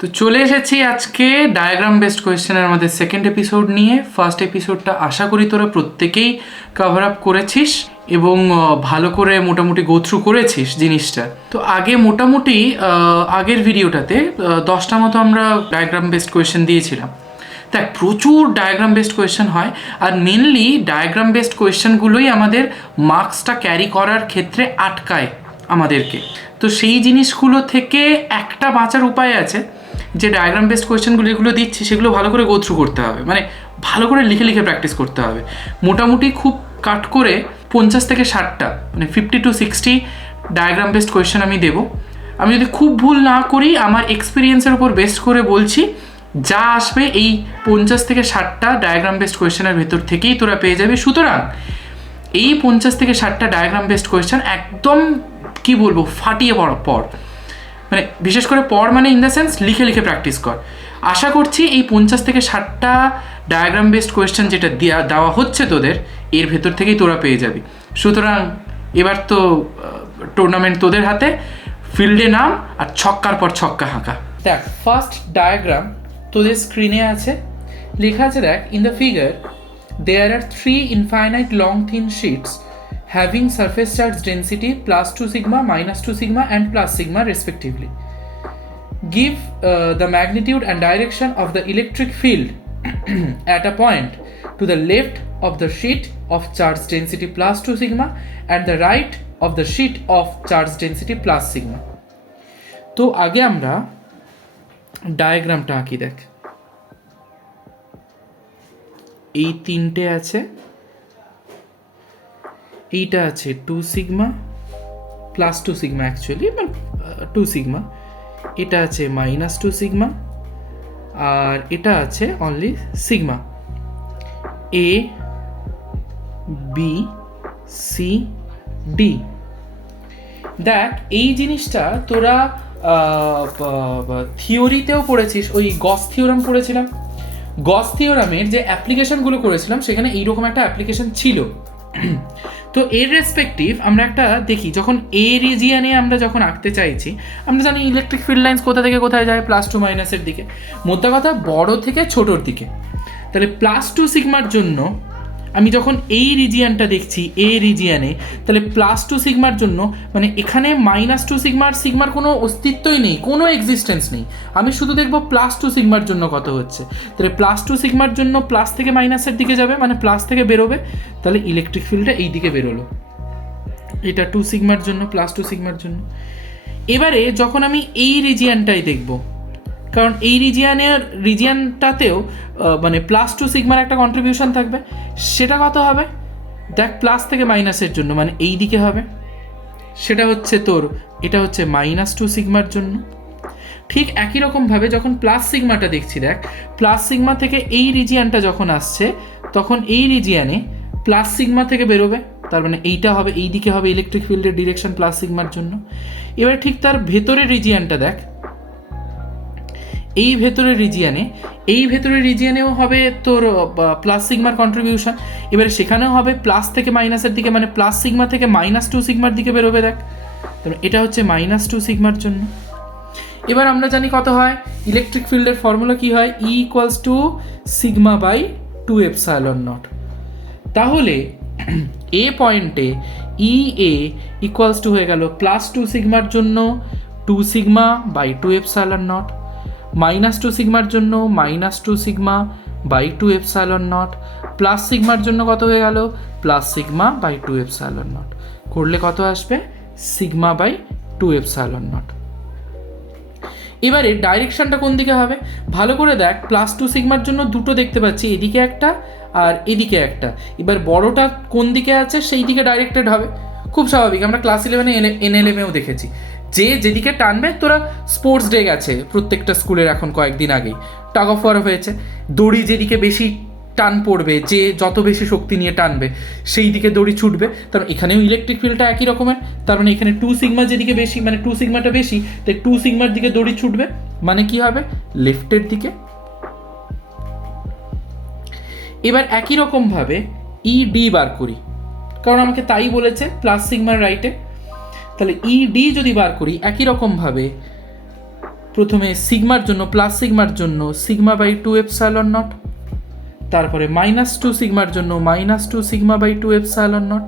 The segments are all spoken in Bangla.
তো চলে এসেছি আজকে ডায়াগ্রাম বেসড কোয়েশ্চেনের আমাদের সেকেন্ড এপিসোড নিয়ে। ফার্স্ট এপিসোডটা আশা করি তোরা প্রত্যেকেই কভার আপ করেছিস এবং ভালো করে মোটামুটি গো থ্রু করেছিস জিনিসটা। তো আগে মোটামুটি আগের ভিডিওটাতে 10টা মতো আমরা ডায়াগ্রাম বেসড কোয়েশ্চেন দিয়েছিলাম। দেখ, প্রচুর ডায়াগ্রাম বেসড কোয়েশ্চেন হয়, আর মেনলি ডায়াগ্রাম বেসড কোয়েশ্চেনগুলোই আমাদের মার্কসটা ক্যারি করার ক্ষেত্রে আটকায় আমাদেরকে। তো সেই জিনিসগুলো থেকে একটা বাঁচার উপায় আছে, যে ডায়াগ্রাম বেসড কোয়েশ্চেনগুলো এগুলো দিচ্ছি সেগুলো ভালো করে গো থ্রু করতে হবে, মানে ভালো করে লিখে লিখে প্র্যাকটিস করতে হবে। মোটামুটি খুব কাট করে 50 থেকে 60টা, মানে 50 to 60 ডায়াগ্রাম বেসড কোয়েশ্চেন আমি দেবো। আমি যদি খুব ভুল না করি, আমার এক্সপিরিয়েন্সের উপর বেস করে বলছি, যা আসবে এই 50 থেকে 60টা ডায়াগ্রাম বেসড কোয়েশ্চেনের ভেতর থেকেই তোরা পেয়ে যাবে। সুতরাং এই 50 থেকে 60টা ডায়াগ্রাম বেসড কোয়েশ্চেন একদম কি বলবো ফাটিয়ে পড়, মানে বিশেষ করে পড়, মানে ইন দ্য সেন্স লিখে লিখে প্র্যাকটিস কর। আশা করছি এই 50 থেকে 60টা ডায়াগ্রাম বেসড কোয়েশ্চেন যেটা দেওয়া হচ্ছে তোদের, এর ভেতর থেকেই তোরা পেয়ে যাবি। সুতরাং এবার তো টুর্নামেন্ট তোদের হাতে, ফিল্ডে নাম আর ছক্কার পর ছক্কা হাঁকা। দেখ, ফার্স্ট ডায়াগ্রাম তোদের স্ক্রিনে আছে, লেখা আছে, দেখ, in the figure there are 3 infinite long thin sheets having surface charge density +2 sigma, -2 sigma and plus sigma respectively. Give the magnitude and direction of the electric field at a point to the left of the sheet of charge density +2 sigma and the right of the sheet of charge density plus sigma. তো আগে আমরা ডায়াগ্রামটা আঁকি। দেখ, এই তিনটে আছে, এইটা আছে 2 সিগমা +2 সিগমা, অ্যাকচুয়ালি 2 সিগমা, এটা আছে -2 সিগমা, আর এটা আছে only sigma. A B C D. দেখ, এই জিনিসটা তোরা থিওরিতেও পড়েছিস, ওই গস থিওরাম পড়েছিলাম। গস থিওরামের যে অ্যাপ্লিকেশনগুলো করেছিলাম সেখানে এইরকম একটা অ্যাপ্লিকেশন ছিল। তো এর রেসপেক্টিভ আমরা একটা দেখি, যখন এ রিজিয়ানে আমরা যখন আঁকতে চাইছি, আমরা জানি ইলেকট্রিক ফিল্ড লাইন্স কোথা থেকে কোথায় যায়, +2 মাইনাসের দিকে, মোদ্দা কথা বড় থেকে ছোটোর দিকে। তাহলে +2 সিগমার জন্য আমি যখন এই রিজিয়ানটা দেখছি এ রিজিয়ানে, তাহলে +2 সিগমার জন্য মানে এখানে -2 সিগমার কোনো অস্তিত্বই নেই, কোনো এক্সিস্টেন্স নেই। আমি শুধু দেখবো +2 সিগমার জন্য কত হচ্ছে। তাহলে +2 সিগমার জন্য প্লাস থেকে মাইনাসের দিকে যাবে, মানে প্লাস থেকে বেরোবে, তাহলে ইলেকট্রিক ফিল্ডটা এই দিকে বেরোলো। এটা 2 সিগমার জন্য, +2 সিগমার জন্য। এবারে যখন আমি এই রিজিয়ানটাই দেখব, কারণ এই রিজিয়ানটাতেও মানে +2 সিগমার একটা কন্ট্রিবিউশন থাকবে, সেটা কত হবে? দেখ, প্লাস থেকে মাইনাসের জন্য মানে এই দিকে হবে, সেটা হচ্ছে তোর, এটা হচ্ছে -2 সিগমার জন্য। ঠিক একই রকমভাবে যখন প্লাস সিগমাটা দেখছি, দেখ, প্লাস সিগমা থেকে এই রিজিয়ানটা যখন আসছে, তখন এই রিজিয়ানে প্লাস সিগমা থেকে বেরোবে, তার মানে এইটা হবে, এই দিকে হবে ইলেকট্রিক ফিল্ডের ডিরেকশন প্লাস সিগমার জন্য। এবার ঠিক তার ভেতরের রিজিয়ানটা দেখ, এই ভেতরের রিজিয়ানেও হবে তোর প্লাস সিগমার কন্ট্রিবিউশন। এবারে সেখানেও হবে প্লাস থেকে মাইনাসের দিকে, মানে প্লাস সিগমা থেকে -2 সিগমার দিকে বেরোবে। দেখ, তাহলে এটা হচ্ছে -2 সিগমার জন্য। এবার আমরা জানি কত হয় ইলেকট্রিক ফিল্ডের ফর্মুলা, কি হয়, E = σ/2ε0। তাহলে এ পয়েন্টে EA = হয়ে গেল +2 সিগমার জন্য 2 σ/2ε0, -2 সিগমার জন্য -2 σ/2ε0, প্লাস সিগমার জন্য কত হয়ে গেল, প্লাস σ/2ε0। করলে কত আসবে, σ/2ε0। এবারে ডাইরেকশনটা কোন দিকে হবে ভালো করে দেখ। +2 সিগমার জন্য দুটো দেখতে পাচ্ছি, এদিকে একটা আর এদিকে একটা। এবার বড়টা কোন দিকে আছে সেই দিকে ডাইরেক্টেড হবে, খুব স্বাভাবিক, আমরা ক্লাস 11-এ NLM-এও দেখেছি। যেদিকে টানবে, তোরা স্পোর্টস ডে গেছে প্রত্যেকটা স্কুলের এখন কয়েকদিন আগেই, টাগ অফ ওয়ার হয়েছে, দড়ি যেদিকে বেশি টান পড়বে, যে যত বেশি শক্তি নিয়ে টানবে সেই দিকে দড়ি ছুটবে। তার এখানেও ইলেকট্রিক ফিল্ডটা একই রকমের, তার মানে এখানে 2 সিগমা যেদিকে বেশি, মানে 2 সিগমাটা বেশি, তাই 2 সিগমার দিকে দড়ি ছুটবে, মানে কি হবে, লেফটের দিকে। এবার একই রকমভাবে ED বার করি, কারণ আমাকে তাই বলেছে +সিগমার রাইটে। তাহলে ED যদি বার করি একই রকমভাবে প্রথমে সিগমার জন্য প্লাস সিগমার জন্য সিগমা বাই 2 এপসাইলন নট, তারপরে -2 সিগমার জন্য -2 সিগমা বাই 2 এপসাইলন নট,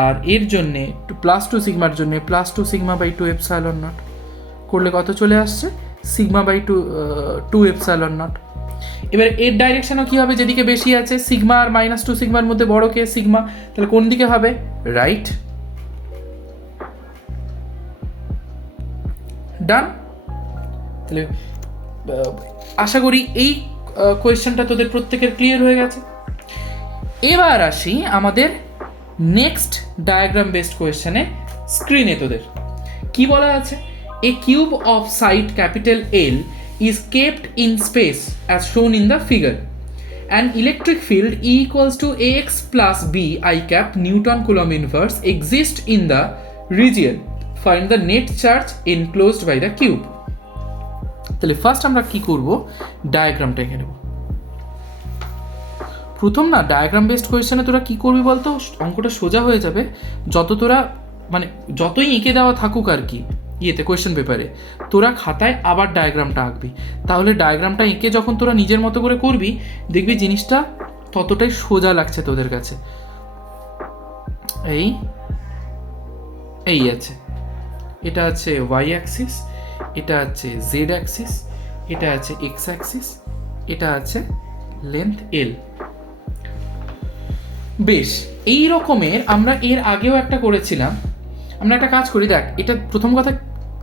আর এর জন্যে +2 সিগমার জন্য +2 সিগমা বাই 2 এপসাইলন নট করলে কত চলে আসছে সিগমা বাই 2 এপসাইলন নট। এবার এর ডাইরেকশনও কী হবে, যেদিকে বেশি আছে সিগমা আর -2 সিগমার মধ্যে বড় কে সিগমা, তাহলে কোন দিকে হবে রাইট। ডান। তাহলে আশা করি এই কোয়েশ্চেনটা তোদের প্রত্যেকের ক্লিয়ার হয়ে গেছে। এবার আসি আমাদের নেক্সট ডায়াগ্রাম বেসড কোয়েশ্চেনে। স্ক্রিনে তোদের কি বলা আছে, A cube of side capital L is kept in space as shown in the figure. An electric field E equals to ax plus b I cap Newton Coulomb inverse exists in the region. Find the net charge enclosed by the cube. তাহলে ফার্স্ট আমরা কি করব, ডায়াগ্রামটা এঁকে নেব। প্রথম না ডায়াগ্রাম বেসড কোয়েশ্চেনে তোরা কি করবি বলতো, অঙ্কটা সোজা হয়ে যাবে যত তোরা মানে যতই এঁকে দেওয়া থাকুক আর কি ইয়েতে কোয়েশ্চেন পেপারে, তোরা খাতায় আবার ডায়াগ্রামটা আঁকবি। তাহলে ডায়াগ্রামটা এঁকে যখন তোরা নিজের মতো করে করবি দেখবি জিনিসটা ততটাই সোজা লাগছে তোদের কাছে। এই আছে, এটা আছে ওয়াই অ্যাক্সিস, এটা আছে জেড অ্যাক্সিস, এটা আছে এক্স অ্যাক্সিস, এটা আছে লেন্থ এল। বেশ, এই রকমের আমরা এর আগেও একটা করেছিলাম। আমরা একটা কাজ করি, দেখ এটা প্রথম কথা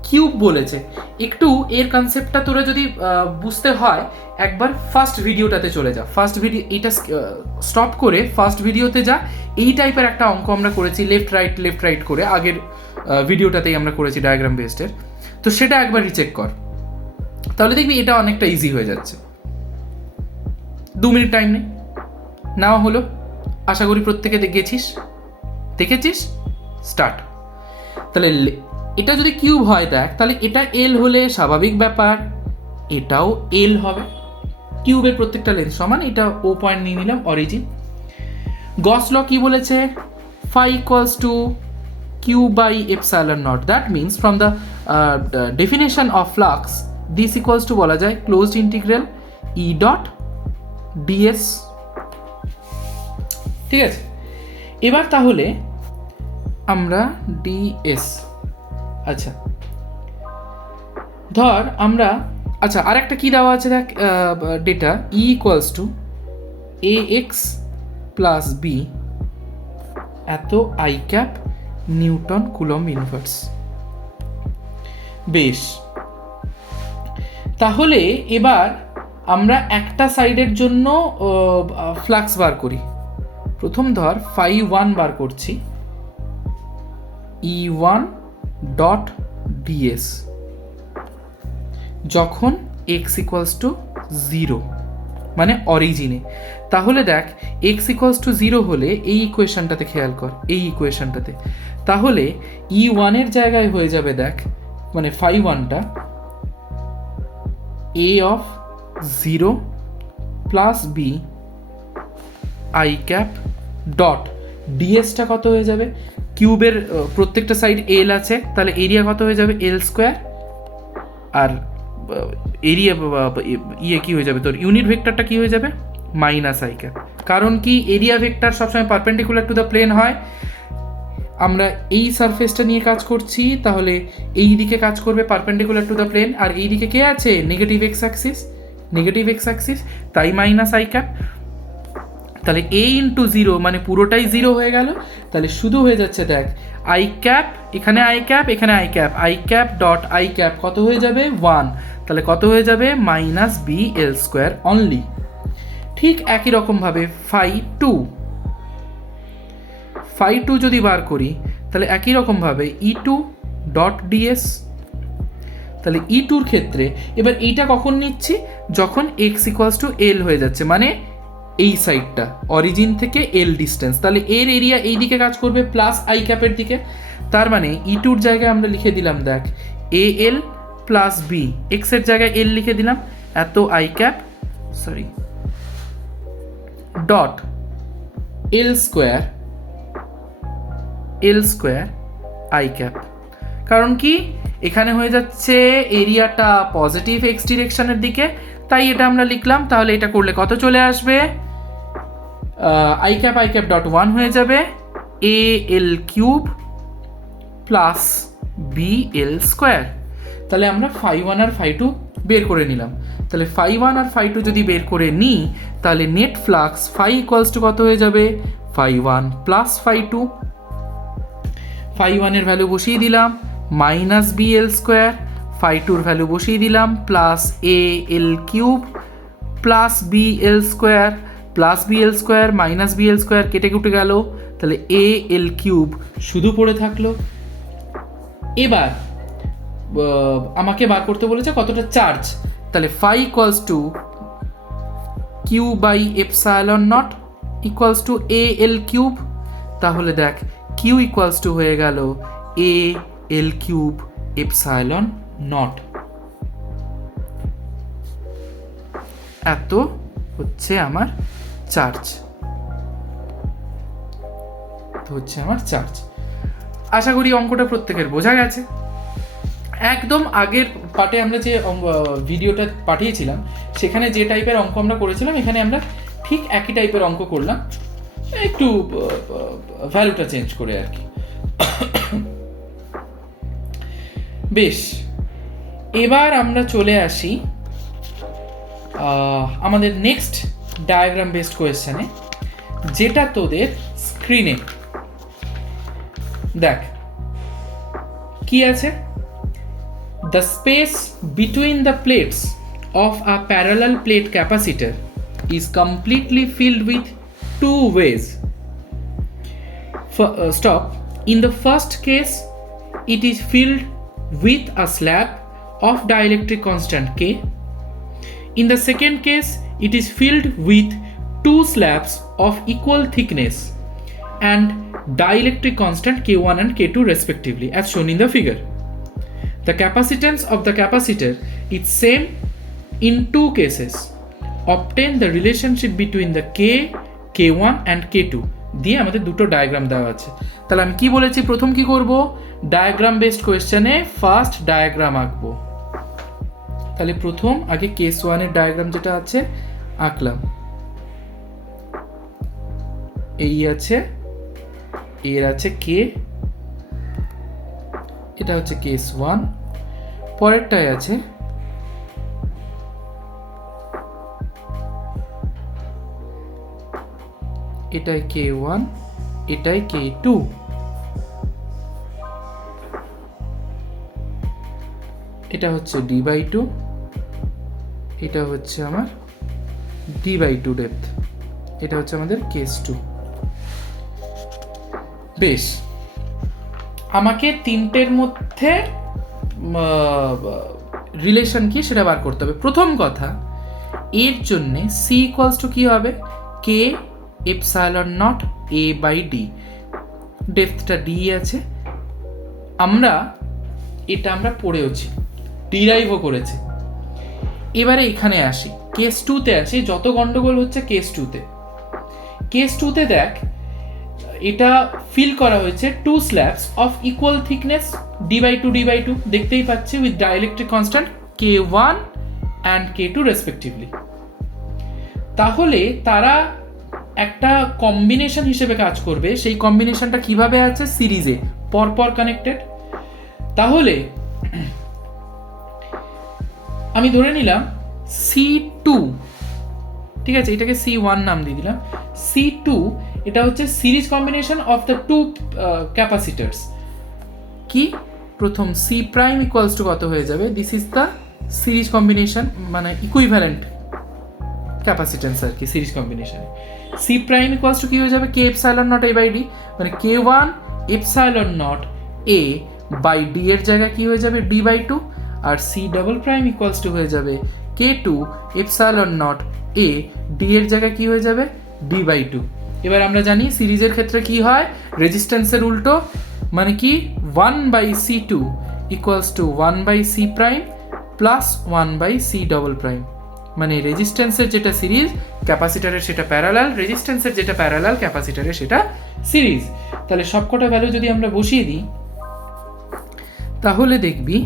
কিউব বলেছে, একটু এর কনসেপ্টটা তোরা যদি বুঝতে হয় একবার ফার্স্ট ভিডিওটাতে চলে যা। ফার্স্ট ভিডিও এটা স্টপ করে ফার্স্ট ভিডিওতে যা। এই টাইপের একটা অঙ্ক আমরা করেছি লেফট রাইট করে, আগের ভিডিওটাতেই আমরা করেছি ডায়াগ্রাম বেসডের। তো সেটা একবার রিচেক কর, তাহলে দেখবি এটা অনেকটা ইজি হয়ে যাচ্ছে। 2 মিনিট টাইম নেওয়া হলো, আশা করি প্রত্যেকে দেখেছিস। স্টার্ট। তাহলে এটা যদি কিউব হয় দেখ, তাহলে এটা এল হলে স্বাভাবিক ব্যাপার এটাও এল হবে। কিউবের প্রত্যেকটা লেন্থ সমান, এটা ও পয়েন্ট নিয়ে নিলাম অরিজিন। গস ল কি বলেছে, phi equals to q by epsilon naught. That means from the definition of flux this equals to বলা যায় closed integral E dot ds। ঠিক আছে, এবার তাহলে আমরা ds, আচ্ছা ধর আমরা, আচ্ছা আর একটা কি দেওয়া আছে দেখ data, E equals to ax plus b এত I cap Newton coulomb inverse. বেশ, তাহলে এবার আমরা একটা সাইডের জন্য ফ্লাক্স বার করি। প্রথম ধর phi1 বার করছি, E1 ডট ds যখন x ইকুয়ালস টু 0 মানে অরিজিনে। তাহলে দেখ x ইকুয়ালস টু 0 হলে এই ইকুয়েশনটাতে খেয়াল কর, এই ইকুয়েশনটাতে তাহলে E1 এর জায়গায় হয়ে যাবে দেখ, মানে phi1টা a of 0 plus b I cap dot dsটা কত হয়ে যাবে, কিউবের প্রত্যেকটা সাইড এল আছে, তাহলে এরিয়া কত হয়ে যাবে এল স্কোয়ার, আর এরিয়া ইয়ে কি হয়ে যাবে তোর ইউনিট ভেক্টরটা কি হয়ে যাবে মাইনাস আই ক্যাপ। কারণ কি এরিয়া ভেক্টর সবসময় পারপেন্ডিকুলার টু দ্য প্লেন হয়। আমরা এই সারফেসটা নিয়ে কাজ করছি, তাহলে এই দিকে কাজ করবে পারপেন্ডিকুলার টু দ্য প্লেন, আর এই দিকে কে আছে নেগেটিভ এক্স অ্যাক্সিস, তাই মাইনাস আই ক্যাপ। তাহলে a ইন্টু 0 মানে পুরোটাই 0 হয়ে গেল, তাহলে শুধু হয়ে যাচ্ছে দেখ আই ক্যাপ, এখানে আই ক্যাপ, এখানে I cap dot I cap কত হয়ে যাবে 1, তাহলে কত হয়ে যাবে minus B L square only. ঠিক একই রকমভাবে phi2 যদি বার করি তাহলে একই রকমভাবে E2 ডট ds। তাহলে E2 এর ক্ষেত্রে এবার এইটা কখন নিচ্ছি, যখন x ইকুয়ালস টু এল হয়ে যাচ্ছে, মানে এই সাইডটা অরিজিন থেকে এল ডিস্টেন্স, তাহলে এর এরিয়া এই দিকে কাজ করবে প্লাস আই ক্যাপের দিকে। তার মানে E2 জায়গায় আমরা লিখে দিলাম দেখ এ এল প্লাস বি, এক্সের জায়গায় এল লিখে দিলাম এত I cap dot L square I cap. কারণ কি এখানে হয়ে যাচ্ছে এরিয়াটা পজিটিভ এক্স ডিরেকশনের দিকে, তাই এটা আমরা লিখলাম। তাহলে এটা করলে কত চলে আসবে, আই ক্যাপ ডট 1 হয়ে যাবে A L cube plus B L square. তাহলে আমরা ফাই ওয়ান আর ফাই টু বের করে নিলাম। তাহলে ফাই ওয়ান আর ফাই টু যদি বের করে নিই, তাহলে net flux phi equals to কত হয়ে যাবে, phi one plus phi two. Phi ওয়ানের ভ্যালু বসিয়ে দিলাম minus B L square, phi টুর ভ্যালু বসিয়ে দিলাম plus A L cube plus B L square, plus B L square minus B L square কেটে কুটে গেল, তাহলে এ এল কিউব শুধু পড়ে থাকলো। এবার আমাকে বার করতে বলেছে কতটা চার্জ, তাহলে phi equals to Q by epsilon naught equals to A L cube. তাহলে দেখ কিউ ইকুয়ালস টু হয়ে গেল A L cube epsilon naught. এত হচ্ছে আমার চার্জ, আশা করি অঙ্কটা প্রত্যেকের বোঝা গেছে। একদম আগের পার্টে আমরা যে ভিডিওটা পাঠিয়েছিলাম সেখানে যে টাইপের অঙ্ক আমরা করেছিলাম, এখানে আমরা ঠিক একই টাইপের অঙ্ক করলাম, একটু ভ্যালুটা চেঞ্জ করে আর কি। বেশ, এবার আমরা চলে আসি আমাদের নেক্সট ডায়াগ্রাম বেসড কোয়েশ্চেনে, যেটা তোদের স্ক্রিনে দেখ কি আছে। The space between the plates of a parallel plate capacitor is completely filled with two ways. In the first case, it is filled with a slab of dielectric constant K. In the second case, it is filled with two slabs of equal thickness and dielectric constant K1 and K2 respectively, as shown in the figure. The capacitance of the capacitor is same in two cases. Obtain the relationship between the K, K1 and K2 দিয়ে আমাদের দুটো ডায়াগ্রাম দেওয়া আছে। তাহলে আমি কি বলেছি, প্রথম কি করব, ডায়াগ্রাম বেসড কোয়েশ্চেনে ফার্স্ট ডায়াগ্রাম আঁকবো। তাহলে প্রথম আগে কেস ওয়ানের ডায়াগ্রাম যেটা আছে আঁকলাম। এই আছে, এর আছে কে, এটা হচ্ছে কেস ওয়ান। পরেরটায় আছে এটাই কে ওয়ান, এটাই কে টু। এটা হচ্ছে ডি বাই টু, এটা হচ্ছে আমার ডি বাই টু ডেপথ, এটা হচ্ছে আমাদের কেস টু। বেশ, আমাকে তিনটের মধ্যে রিলেশন কি সেটা বার করতে হবে। প্রথম কথা, এর জন্যে সি ইকুয়ালস টু কি হবে, K epsilon not A by D, ডেপথটা ডি আছে। এটা পড়েওছি, ডিরাইভও করেছি। এবারে এখানে আসি, কেস টুতে আসি। যত গন্ডগোল হচ্ছে কেস টুতে দেখ, এটা ফিল করা হয়েছে two slabs of equal thickness D by two, দেখতেই পাচ্ছি, with dielectric constant K one and K two respectively. তাহলে তারা একটা কম্বিনেশন হিসেবে কাজ করবে। সেই কম্বিনেশনটা কিভাবে আছে, সিরিজে পরপর কানেক্টেড। তাহলে আমি ধরে নিলাম সি টু, ঠিক আছে, এটাকে সি ওয়ান নাম দিয়ে দিলাম। সি টু এটা হচ্ছে series combination of the two capacitors. কি, প্রথম সি প্রাইম ইকুয়ালস টু কত হয়ে যাবে, this is the series combination, মানে ইকুইভ্যালেন্ট ক্যাপাসিটেন্স আর কি সিরিজ কম্বিনেশনে। সি প্রাইম ইকুয়ালস টু কি হয়ে যাবে, K epsilon not A by D, মানে K one epsilon not A by D এর জায়গায় কি হয়ে যাবে, ডি বাই টু। আর C double prime equals to হয়ে যাবে K two epsilon not A, D এর জায়গায় কি হয়ে যাবে, ডি বাই টু। এবার আমরা জানি সিরিজের ক্ষেত্রে কি হয়, রেজিস্ট্যান্সের উল্টো, মানে কি 1/C2 equals to 1/C prime plus 1/C double prime, মানে রেজিস্ট্যান্সের যেটা সিরিজ ক্যাপাসিটারের সেটা প্যারালাল, রেজিস্ট্যান্সের যেটা প্যারালাল ক্যাপাসিটারের সেটা সিরিজ। তাহলে সবকটা ভ্যালু যদি আমরা বসিয়ে দিই, তাহলে দেখবি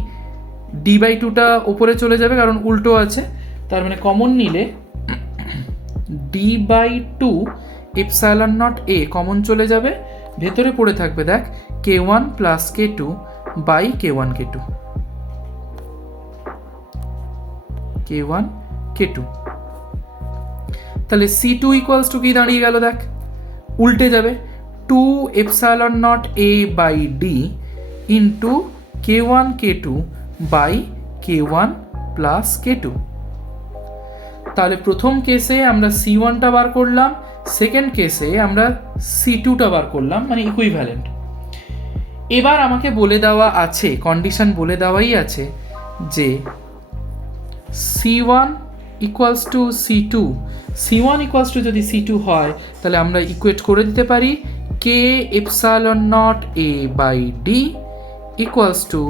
d/2টা ওপরে চলে যাবে, কারণ উল্টো আছে, তার মানে কমন নিলে d/2 epsilon not a common চলে যাবে, ভেতরে পড়ে থাকবে দেখ k1 plus k2 by k1 k2, k1 k2। তাহলে c2 ইকুয়ালস টু কি দাঁড়িয়ে গেল দেখ, উল্টে যাবে 2 epsilon naught a by d into k1 k2 by k1 plus k2। তাহলে প্রথম কেসে আমরা c1টা বার করলাম, সেকেন্ড কেসে আমরা c2টা বার করলাম, মানে ইকুইভ্যালেন্ট। এবার আমাকে বলে দেওয়া আছে, কন্ডিশন বলে দেওয়াই আছে যে c1 equals to c2, c1 equals to যদি c2 হয় তাহলে আমরা ইকুয়েট করে দিতে পারি k epsilon naught a by d equals to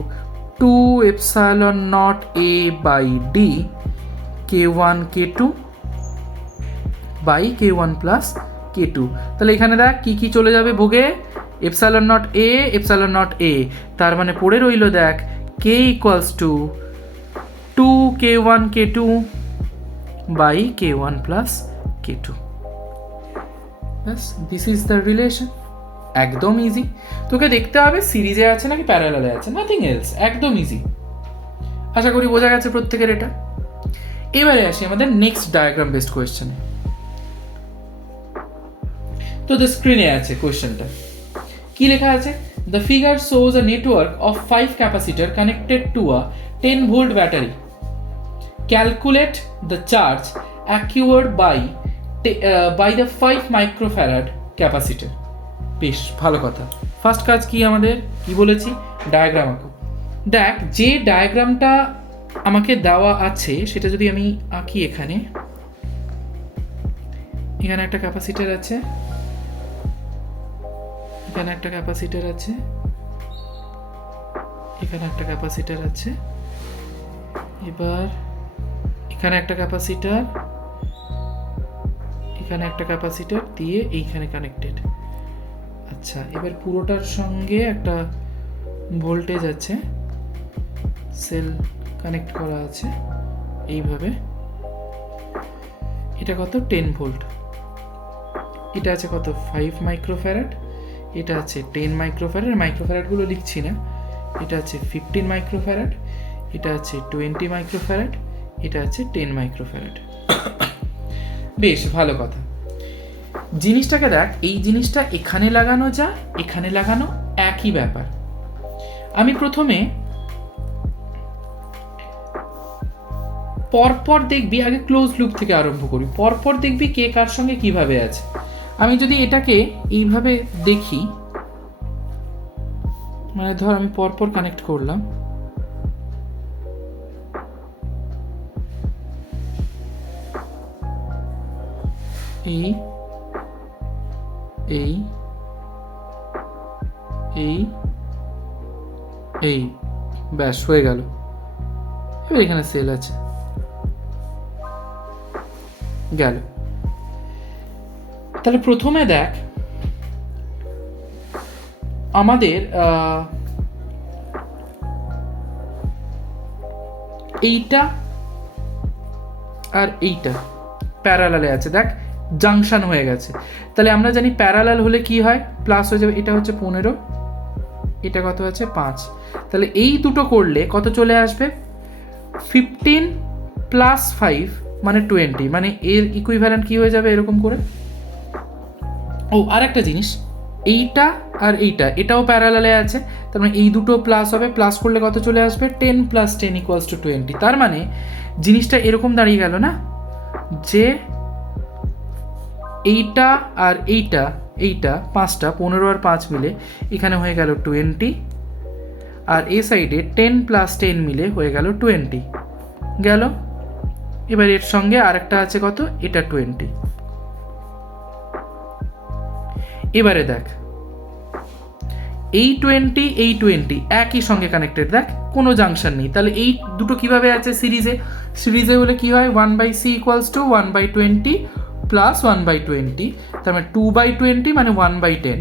2 epsilon naught a by d k1 k2 by k1 plus k2। তাহলে এখানে দেখ কি কি চলে যাবে ভোগে, epsilon naught a epsilon naught a, তার মানে পড়ে রইল দেখ k equals to 2 k1 k2 by k1 plus k2। This is the relation. একদম ইজি। তোকে দেখতে হবে সিরিজে আছে নাকি প্যারালালে আছে, নাথিং এলস, একদম ইজি। আশা করি বোঝা গেছে প্রত্যেকের এটা। এবারে আসি আমাদের নেক্সট ডায়াগ্রাম বেসড কোয়েশ্চেনে। তো স্ক্রিনে আছে কোয়েশ্চেনটা, কি লেখা আছে, the figure shows a network of 5 capacitor connected to a 10 volt battery, calculate the charge acquired by the 5 microfarad capacitor. বেশ ভালো কথা। ফার্স্ট কাজ কি আমাদের, কি বলেছি, ডায়াগ্রাম আঁকো। দেখ যে ডায়াগ্রামটা আমাকে দেওয়া আছে সেটা যদি আমি আঁকি, এখানে একটা ক্যাপাসিটর আছে, এখানে একটা ক্যাপাসিটর আছে, এখানে একটা ক্যাপাসিটর আছে, এবার এখানে একটা ক্যাপাসিটর, এখানে একটা ক্যাপাসিটর দিয়ে এইখানে কানেক্টেড। আচ্ছা, এবার পুরোটার সঙ্গে একটা ভোল্টেজ আছে, সেল কানেক্ট করা আছে এইভাবে। এটা কত, 10 ভোল্ট। এটা আছে কত, 5 মাইক্রোফ্যারাড, এটা আছে 10 মাইক্রোফ্যারাড, মাইক্রোফ্যারাডগুলো লিখছি না। এটা আছে 15 মাইক্রোফ্যারাড, এটা আছে 20 মাইক্রোফ্যারাড, এটা আছে 10 মাইক্রোফ্যারাড। বেশ ভালো কথা। জিনিসটাকে দেখ, এই জিনিসটা এখানে লাগানো যা এখানে লাগানো একই ব্যাপার। আমি প্রথমে পরপর দেখবি, আগে ক্লোজ লুপ থেকে আরম্ভ করি, পরপর দেখবি কে কার সঙ্গে কিভাবে আছে। আমি যদি এটাকে এইভাবে দেখি, মানে ধর আমি পরপর কানেক্ট করলাম, এই এই এই এই ব্যাস হয়ে গেল। এবার এখানে সেল আছে, গেল। তাহলে প্রথমে দেখ আমাদের এইটা আর এইটা প্যারালালে আছে, দেখ জাংশন হয়ে গেছে। তাহলে আমরা জানি প্যারালাল হলে কি হয়, প্লাস হয়ে যাবে। এটা হচ্ছে 15, এটা কত আছে 5। তাহলে এই দুটো করলে কত চলে আসবে, 15 প্লাস 5 মানে 20, মানে এর ইকুইভ্যালেন্ট কি হয়ে যাবে এরকম করে। ও আর একটা জিনিস, এইটা আর এইটা এটাও প্যারালালে আছে, তার মানে এই দুটো প্লাস হবে, প্লাস করলে কত চলে আসবে, 10 প্লাস 10 ইকুয়ালস টু 20। তার মানে জিনিসটা এরকম দাঁড়িয়ে গেল না, যে এইটা আর এইটা, এইটা 5টা, 15 আর 5 মিলে এখানে হয়ে গেল 20, আর এই সাইডে 10 প্লাস 10 মিলে হয়ে গেল 20, গেল। এবার এর সঙ্গে আরেকটা আছে কত, এটা 20। এবারে দেখ এই 20 এই 20 একই সঙ্গে কানেক্টেড, দেখ কোনো জাংশন নেই। তাহলে এই দুটো কিভাবে আছে, সিরিজে হলে কি হয়, 1/c ইকুয়ালস টু 1/20 প্লাস 1/20, তার মানে 2/20 মানে 1/10।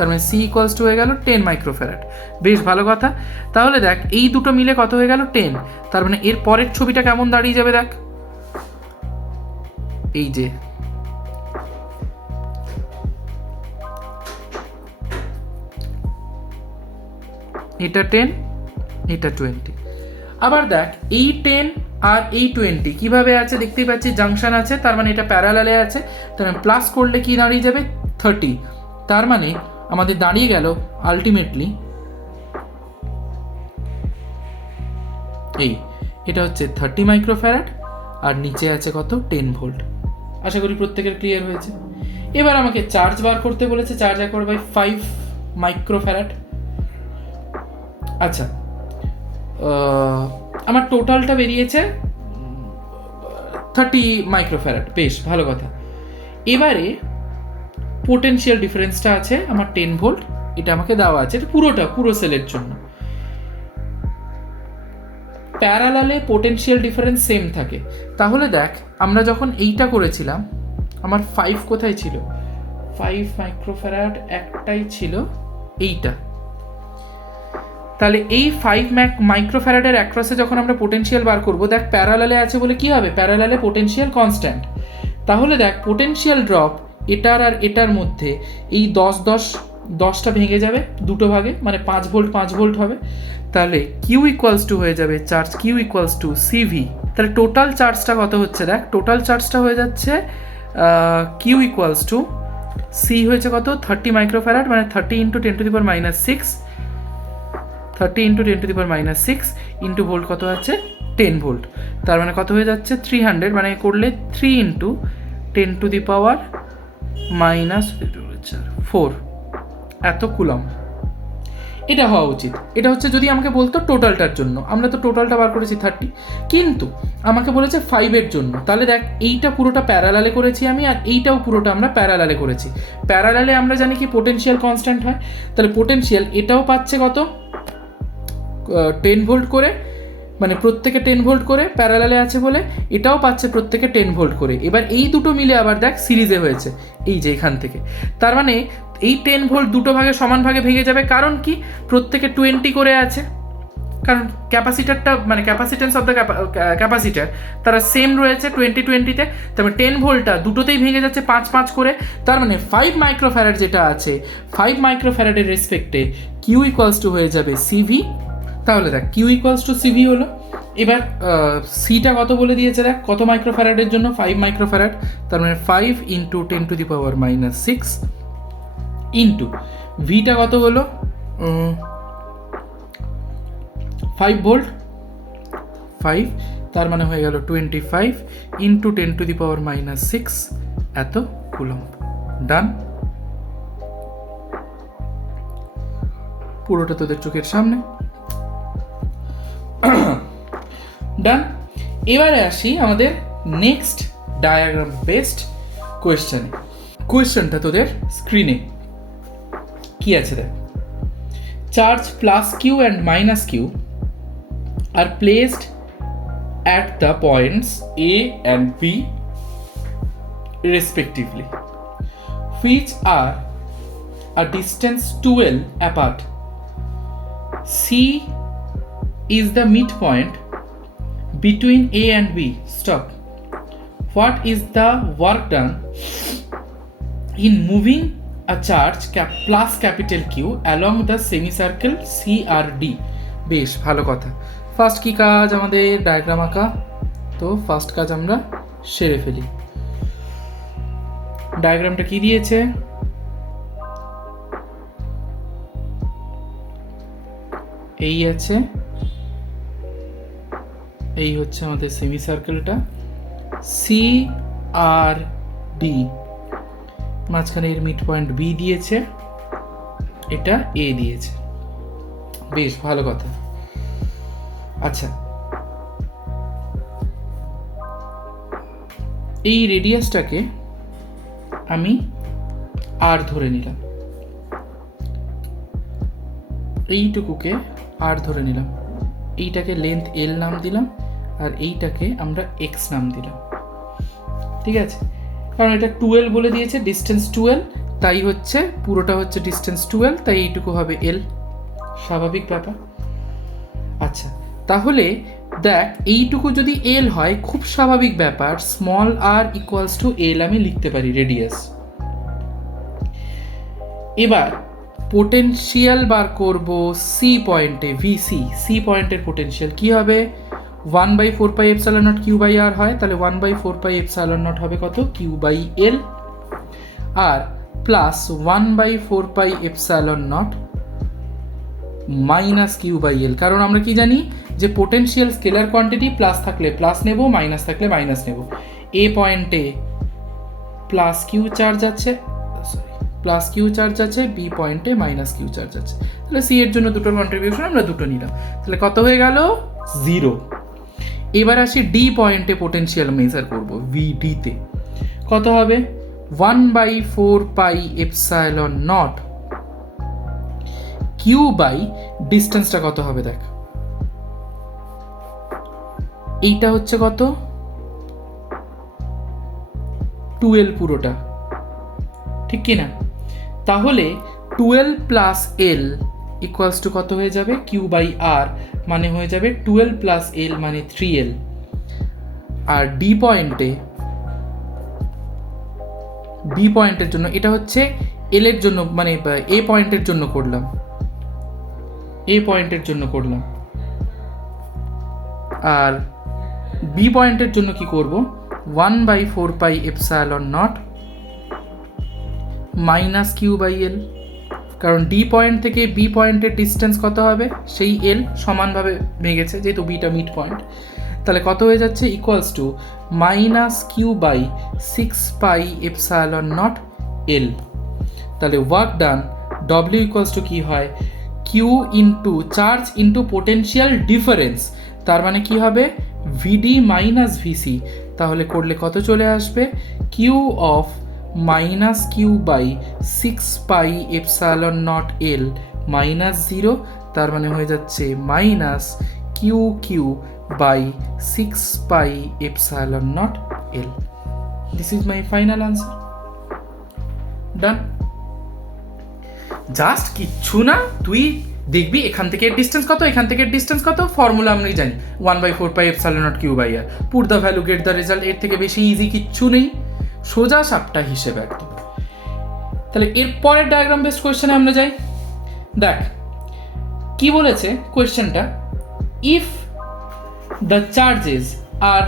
তার মানে সি ইকুয়ালস টু হয়ে গেল 10 মাইক্রোফ্যারাড। বেশ ভালো কথা। তাহলে দেখ এই দুটো মিলে কত হয়ে গেল 10, তার মানে এর পরের ছবিটা কেমন দাঁড়িয়ে যাবে দেখ, এই যে এটা 10 এটা 20। আবার দেখ এই 10 আর এই 20 কিভাবে আছে দেখতেই পাচ্ছি, জাংশন আছে, তার মানে এটা প্যারালালে আছে, তার মানে প্লাস করলে কি দাঁড়িয়ে যাবে 30। তার মানে আমাদের দাঁড়িয়ে গেল আলটিমেটলি এই এটা হচ্ছে 30 মাইক্রোফ্যারাড আর নিচে আছে কত 10 ভোল্ট। আশা করি প্রত্যেকের ক্লিয়ার হয়েছে। এবার আমাকে চার্জ বার করতে বলেছে, চার্জ একবার বাই 5 মাইক্রোফ্যারাড। আচ্ছা, আমার টোটালটা বেরিয়েছে 30 মাইক্রোফ্যারাড। বেশ ভালো কথা। এবারে পোটেনশিয়াল ডিফারেন্সটা আছে আমার 10 ভোল্ট, এটা আমাকে দেওয়া আছে, এটা পুরো সেলের জন্য। প্যারালালে পোটেনশিয়াল ডিফারেন্স সেম থাকে। তাহলে দেখ আমরা যখন এইটা করেছিলাম আমার 5 কোথায় ছিল, 5 মাইক্রোফ্যারাড একটাই ছিল এইটা। তাহলে এই 5 মাইক্রোফ্যারাডের অ্যাক্রসে যখন আমরা পোটেনশিয়াল বার করব, দেখ প্যারালালে আছে বলে কি হবে, প্যারালালে পোটেনশিয়াল কনস্ট্যান্ট। তাহলে দেখ পোটেনশিয়াল ড্রপ এটার আর এটার মধ্যে এই 10টা ভেঙে যাবে দুটো ভাগে, মানে 5 ভোল্ট হবে। তাহলে কিউ ইকুয়ালস টু হয়ে যাবে charge Q equals to CV. তাহলে টোটাল চার্জটা কত হচ্ছে দেখ, টোটাল চার্জটা হয়ে যাচ্ছে কিউ ইকুয়ালস টু সি হয়েছে কত 30 মাইক্রোফ্যারাড, মানে 30 into 10 to the power minus 6, 30 into 10 to the power minus 6 into volt কত আছে 10 ভোল্ট। তার মানে কত হয়ে যাচ্ছে 300, মানে করলে 3 into 10 to the power minus 4 এত কুলম। এটা হওয়া উচিত। এটা হচ্ছে যদি আমাকে বলতো টোটালটার জন্য, আমরা তো টোটালটা বার করেছি 30, কিন্তু আমাকে বলেছে 5-এর জন্য। তাহলে দেখ এইটা পুরোটা প্যারালালে করেছি আমি, আর এইটাও পুরোটা আমরা প্যারালালে করেছি। প্যারালালে আমরা জানি কি পোটেনশিয়াল কনস্ট্যান্ট হয়, তাহলে পোটেনশিয়াল এটাও পাচ্ছে কত 10 ভোল্ট করে, মানে প্রত্যেকে 10 ভোল্ট করে প্যারালালে আছে বলে, এটাও পাচ্ছে প্রত্যেকে 10 ভোল্ট করে। এবার এই দুটো মিলে আবার দেখ সিরিজে হয়েছে এই যে এখান থেকে, তার মানে এই 10 ভোল্ট দুটো ভাগে সমান ভাগে ভেঙে যাবে। কারণ কি, প্রত্যেকে 20 করে আছে, কারণ ক্যাপাসিটারটা মানে ক্যাপাসিটেন্স অফ দ্য ক্যাপাসিটার তারা সেম রয়েছে 20-20-তে। তারপরে 10 ভোল্টটা দুটোতেই ভেঙে যাচ্ছে 5-5 করে। তার মানে 5 মাইক্রোফ্যারাড যেটা আছে, 5 মাইক্রোফ্যারাডের রেসপেক্টে কিউ ইকুয়ালস টু হয়ে যাবে সিভি। তাহলে দেখ কিউ ইকুয়ালস টু সিভি হলো। এবার সিটা কত বলে দিয়েছে দেখ, কত মাইক্রোফ্যারাডের জন্য 5 মাইক্রোফ্যারাড, তার মানে 5 into 10 to the power minus 6 into ভিটা কত হলো 5 ভোল্ট, 5 তার মানে হয়ে গেল 25 into 10 to the power minus 6 এত কুলম্ব। ডান, পুরোটা তোদের চোখের সামনে। ডান। এবারে আসি আমাদের নেক্সট ডায়াগ্রাম বেসড কোয়েশ্চেনে। কোয়েশ্চেনটা তোদের স্ক্রিনে কি আছে দেখ, charge plus Q and minus Q are placed at the points A and B respectively, which are a distance 12 apart. C is the midpoint between A and B. Stop. What is the work done in moving a charge plus capital Q along the semicircle CRD? বেশ ভালো কথা। ফার্স্ট কি কাজ আমাদের, ডায়াগ্রাম আঁকা। তো ফার্স্ট কাজ আমরা সেরে ফেলি। ডায়াগ্রামটা কি দিয়েছে, এই আছে, এই হচ্ছে আমাদের সেমি সার্কেলটা সি আর ডি, মাঝখানে এর মিড পয়েন্ট বি দিয়েছে, এটা এ দিয়েছে। বেশ ভালো কথা। আচ্ছা, এই রেডিয়াসটাকে আমি আর ধরে নিলাম, এইটুকুকে আর ধরে নিলাম, এইটাকে লেন্থ এল নাম দিলাম, আর এইটাকে আমরা এক্স নাম দিলাম। ঠিক আছে, কারণ এটা 12 বলে দিয়েছে, ডিস্টেন্স 12, তাই হচ্ছে পুরোটা হচ্ছে ডিস্টেন্স 12, তাই এইটুকু হবে এল, স্বাভাবিক ব্যাপার। আচ্ছা, তাহলে দেখ এইটুকু যদি এল হয়, খুব স্বাভাবিক ব্যাপার, স্মল আর ইকুয়ালস টু এল আমি লিখতে পারি রেডিয়াস। এবার পোটেনশিয়াল বার করব সি পয়েন্টে, ভিসি, সি পয়েন্টের পোটেনশিয়াল কি হবে, 1/4πε0 কিউ বাই আর হয়, তাহলে 1/4πε0 হবে কত, কিউ বাই এল, আর plus 1/4πε0 minus Q by L. কারণ আমরা কি জানি যে পোটেনশিয়াল স্কেলার কোয়ান্টিটি, প্লাস থাকলে প্লাস নেব, মাইনাস থাকলে মাইনাস নেব। এ পয়েন্টে প্লাস কিউ চার্জ আছে, প্লাস কিউ চার্জ আছে, বি পয়েন্টে মাইনাস কিউ চার্জ আছে। তাহলে সি এর জন্য দুটোর কন্ট্রিবিউশন আমরা দুটো নিলাম, তাহলে কত হয়ে গেল, 0। এবার আসি ডি পয়েন্টে পোটেনশিয়াল মেজার করব, ভিডিতে কত হবে, 1/4πε0 কিউ বাই ডিস্টেন্সটা কত হবে দেখ, এইটা হচ্ছে কত, 12 পুরোটা, ঠিক কি না? তাহলে 12 প্লাস এল ইকুয়ালস টু কত হয়ে যাবে, কিউ বাই আর, মানে হয়ে যাবে 12 প্লাস এল মানে 3L। আর ডি পয়েন্টের জন্য এটা হচ্ছে এল এর জন্য, মানে এ পয়েন্টের জন্য করলাম, এ পয়েন্টের জন্য করলাম। আর বি পয়েন্টের জন্য কি করব, 1/4πε0 মাইনাস কিউ বাই এল, কারণ ডি পয়েন্ট থেকে বি পয়েন্টের ডিস্টেন্স কত হবে, সেই এল সমানভাবে ভেঙেছে যেহেতু বিটা মিড পয়েন্ট, তাহলে কত হয়ে যাচ্ছে, equals to minus Q by 6πε0 L. তাহলে work done, W equals to কি হয়, Q into charge into potential difference, তার মানে কি হবে, ভিডি মাইনাস ভিসি। তাহলে করলে কত চলে আসবে, Q of minus Q by 6πε0 L minus 0, তার মানে হয়ে যাচ্ছে minus Q Q by 6πε0 L. This is my final answer. Done. Just কিচ্ছু না, তুই দেখবি এখান থেকে ডিস্টেন্স কত, এখান থেকে ডিস্টেন্স কত, ফর্মুলা আমি জানি 1/4πε0 Q by R, put the value get the result. এর থেকে বেশি ইজি কিচ্ছু নেই, সোজা সাপটা হিসেবে একদম। তাহলে এর পরের ডায়াগ্রাম বেসড কোয়েশ্চেনে আমরা যাই। দেখ কি বলেছে কোয়েশ্চেনটা, if the charges are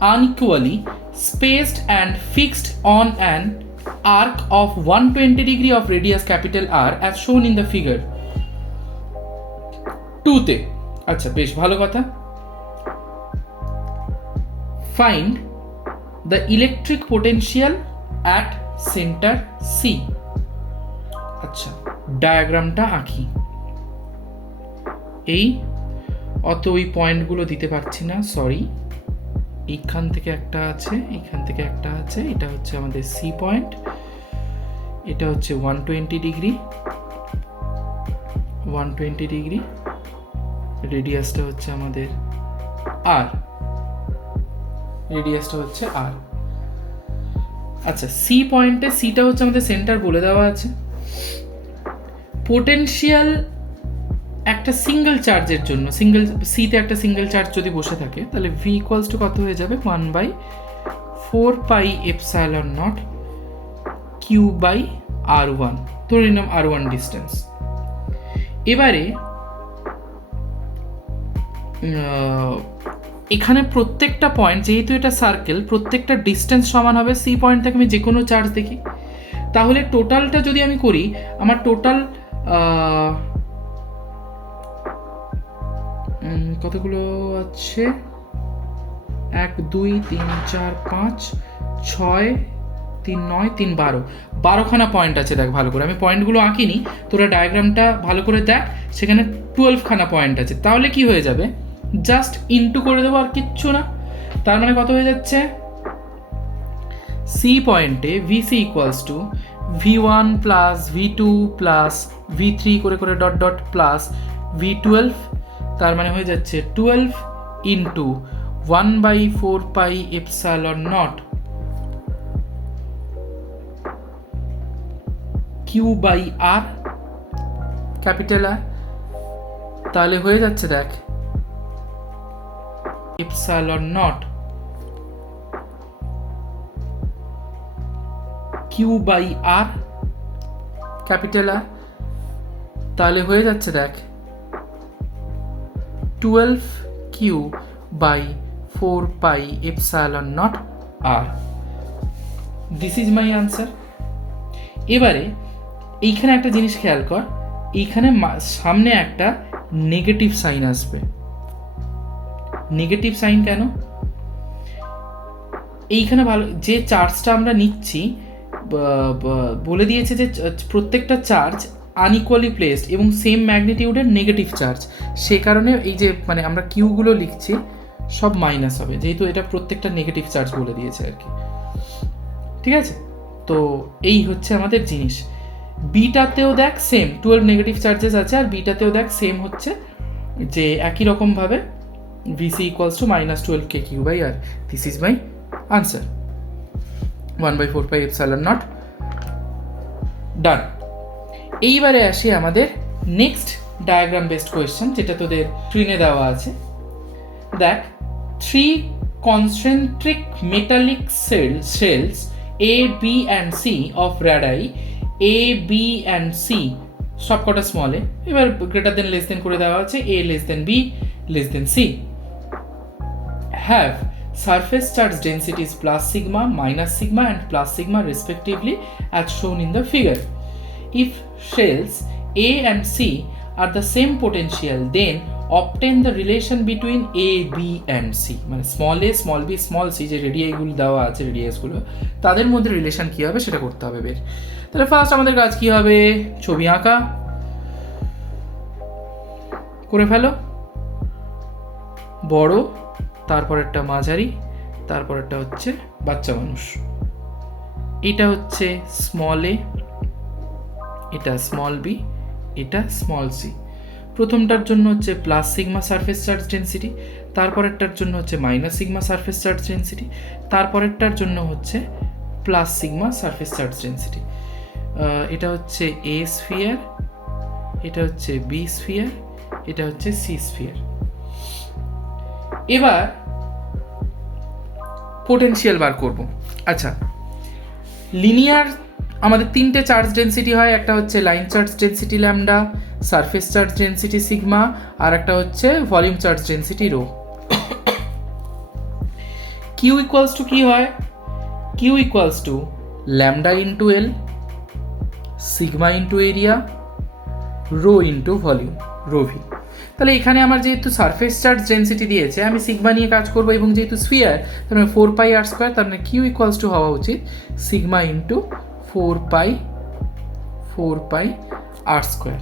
unequally spaced and fixed on an arc of 120 degree of radius capital R as shown in the figure 2-তে। আচ্ছা, বেশ ভালো কথা। Find the electric potential at center C। আচ্ছা, ডায়াগ্রামটা আঁকি। এই অত ওই পয়েন্টগুলো দিতে পারছি না, সরি। এইখান থেকে একটা আছে, এইখান থেকে একটা আছে, এটা হচ্ছে আমাদের সি পয়েন্ট, এটা হচ্ছে 120 ডিগ্রি, 120 ডিগ্রি, রেডিয়াসটা হচ্ছে আমাদের আর, রেডিয়াসটা হচ্ছে আর। আচ্ছা, সি পয়েন্টে, সিটা হচ্ছে আমাদের সেন্টার বলে দেওয়া আছে। পোটেনশিয়াল একটা সিঙ্গেল চার্জের জন্য, সিঙ্গেল সিতে একটা সিঙ্গেল চার্জ যদি বসে থাকে, তাহলে ভি ইকুয়ালস টু কত হয়ে যাবে, 1/4πε0 কিউ বাই আর1, ধরে নিলাম আর1 ডিস্টেন্স। এবারে এখানে প্রত্যেকটা পয়েন্ট, যেহেতু এটা সার্কেল, প্রত্যেকটা ডিস্টেন্স সমান হবে। সি পয়েন্ট থেকে আমি যে কোনো চার্জ দেখি, তাহলে টোটালটা যদি আমি করি, আমার টোটাল কতগুলো আছে, 1 2 3 4 5 6 3 9 3 12, 12খানা পয়েন্ট আছে। দেখ ভালো করে, আমি পয়েন্টগুলো আঁকিনি, তোরা ডায়াগ্রামটা ভালো করে দেখ, সেখানে 12খানা পয়েন্ট আছে। তাহলে কি হয়ে যাবে, জাস্ট ইনটু করে দেবো, আর কিচ্ছু না। তার মানে কত হয়ে যাচ্ছে, সি পয়েন্টে VC equals to V1 plus V2 plus V3 করে করে ডট ডট প্লাস V12, তার মানে হয়ে যাচ্ছে 12 into 1/4πε0 Q by R, capital R, তাহলে হয়ে যাচ্ছে দেখ epsilon naught Q by R, capital R, তাহলে হয়ে যাচ্ছে দেখ 12 Q by 4 pi epsilon not R. This is my answer. এবারে এইখানে একটা জিনিস খেয়াল কর, এইখানে সামনে একটা নেগেটিভ সাইন আসবে। নেগেটিভ সাইন কেন? এইখানে ভালো যে চার্জটা আমরা নিচ্ছি বলে দিয়েছে যে প্রত্যেকটা চার্জ আনইকুয়ালি প্লেসড এবং সেম ম্যাগনিটিউডের নেগেটিভ চার্জ, সে কারণে এই যে মানে আমরা কিউগুলো লিখছি সব মাইনাস হবে, যেহেতু এটা প্রত্যেকটা নেগেটিভ চার্জ বলে দিয়েছে আর কি। ঠিক আছে, তো এই হচ্ছে আমাদের জিনিস। বিটাতেও দেখ সেম 12 নেগেটিভ চার্জেস আছে, আর বিটাতেও দেখ সেম হচ্ছে যে একই রকমভাবে VC equals to -12 KQ by r. This is my answer, 1/4 pi epsilon naught. Done. এইবারে আসি আমাদের নেক্সট ডায়াগ্রাম বেসড কোয়েশ্চেন, যেটা তোদের স্ক্রিনে দেওয়া আছে। দেখ, 3 concentric metallic shells A, B and C of radii A, B and C সবকটা স্মল এ, এবার গ্রেটার দেন লেস দেন করে দেওয়া আছে A less than B less than C, have surface charge densities plus sigma, minus sigma and plus sigma respectively as shown in the figure. If shells A and C are the same potential, then obtain the relation between A, B and C. মানে small a, small b, small c যে রেডিয়াইগুলো দেওয়া আছে, রেডিয়াসগুলো, তাদের মধ্যে রিলেশন কী হবে সেটা করতে হবে বের। তাহলে ফার্স্ট আমাদের কাজ কী হবে? ছবি আঁকা করে ফেলো, বড়, তারপর একটা মাঝারি, তারপর একটা হচ্ছে বাচ্চা মানুষ। এটা হচ্ছে স্মল এ, এটা স্মল বি, এটা স্মল সি। প্রথমটার জন্য হচ্ছে plus sigma surface charge density, তারপরেরটার জন্য হচ্ছে minus sigma surface charge density, তারপরেরটার জন্য হচ্ছে plus sigma surface charge density. এটা হচ্ছে এ স্ফিয়ার, এটা হচ্ছে বি স্ফিয়ার, এটা হচ্ছে সি স্ফিয়ার। এবার পোটেনশিয়াল বার করব। আচ্ছা, লিনিয়ার আমাদের 3টে চার্জ ডেন্সিটি হয়, একটা হচ্ছে line charge density lambda, surface charge density sigma, আর একটা হচ্ছে volume charge density rho. Q equals to কি হয়? Q equals to lambda into l, sigma into area, rho into volume, rho v. তাহলে এখানে আমার যেহেতু সারফেস চার্জ ডেন্সিটি দিয়েছে, আমি সিগমা নিয়ে কাজ করবো, এবং যেহেতু স্ফিয়ার তার মানে 4 পাই আর স্কোয়ার, তার মানে কিউ ইকুয়ালস টু হওয়া উচিত sigma into 4 pi r square.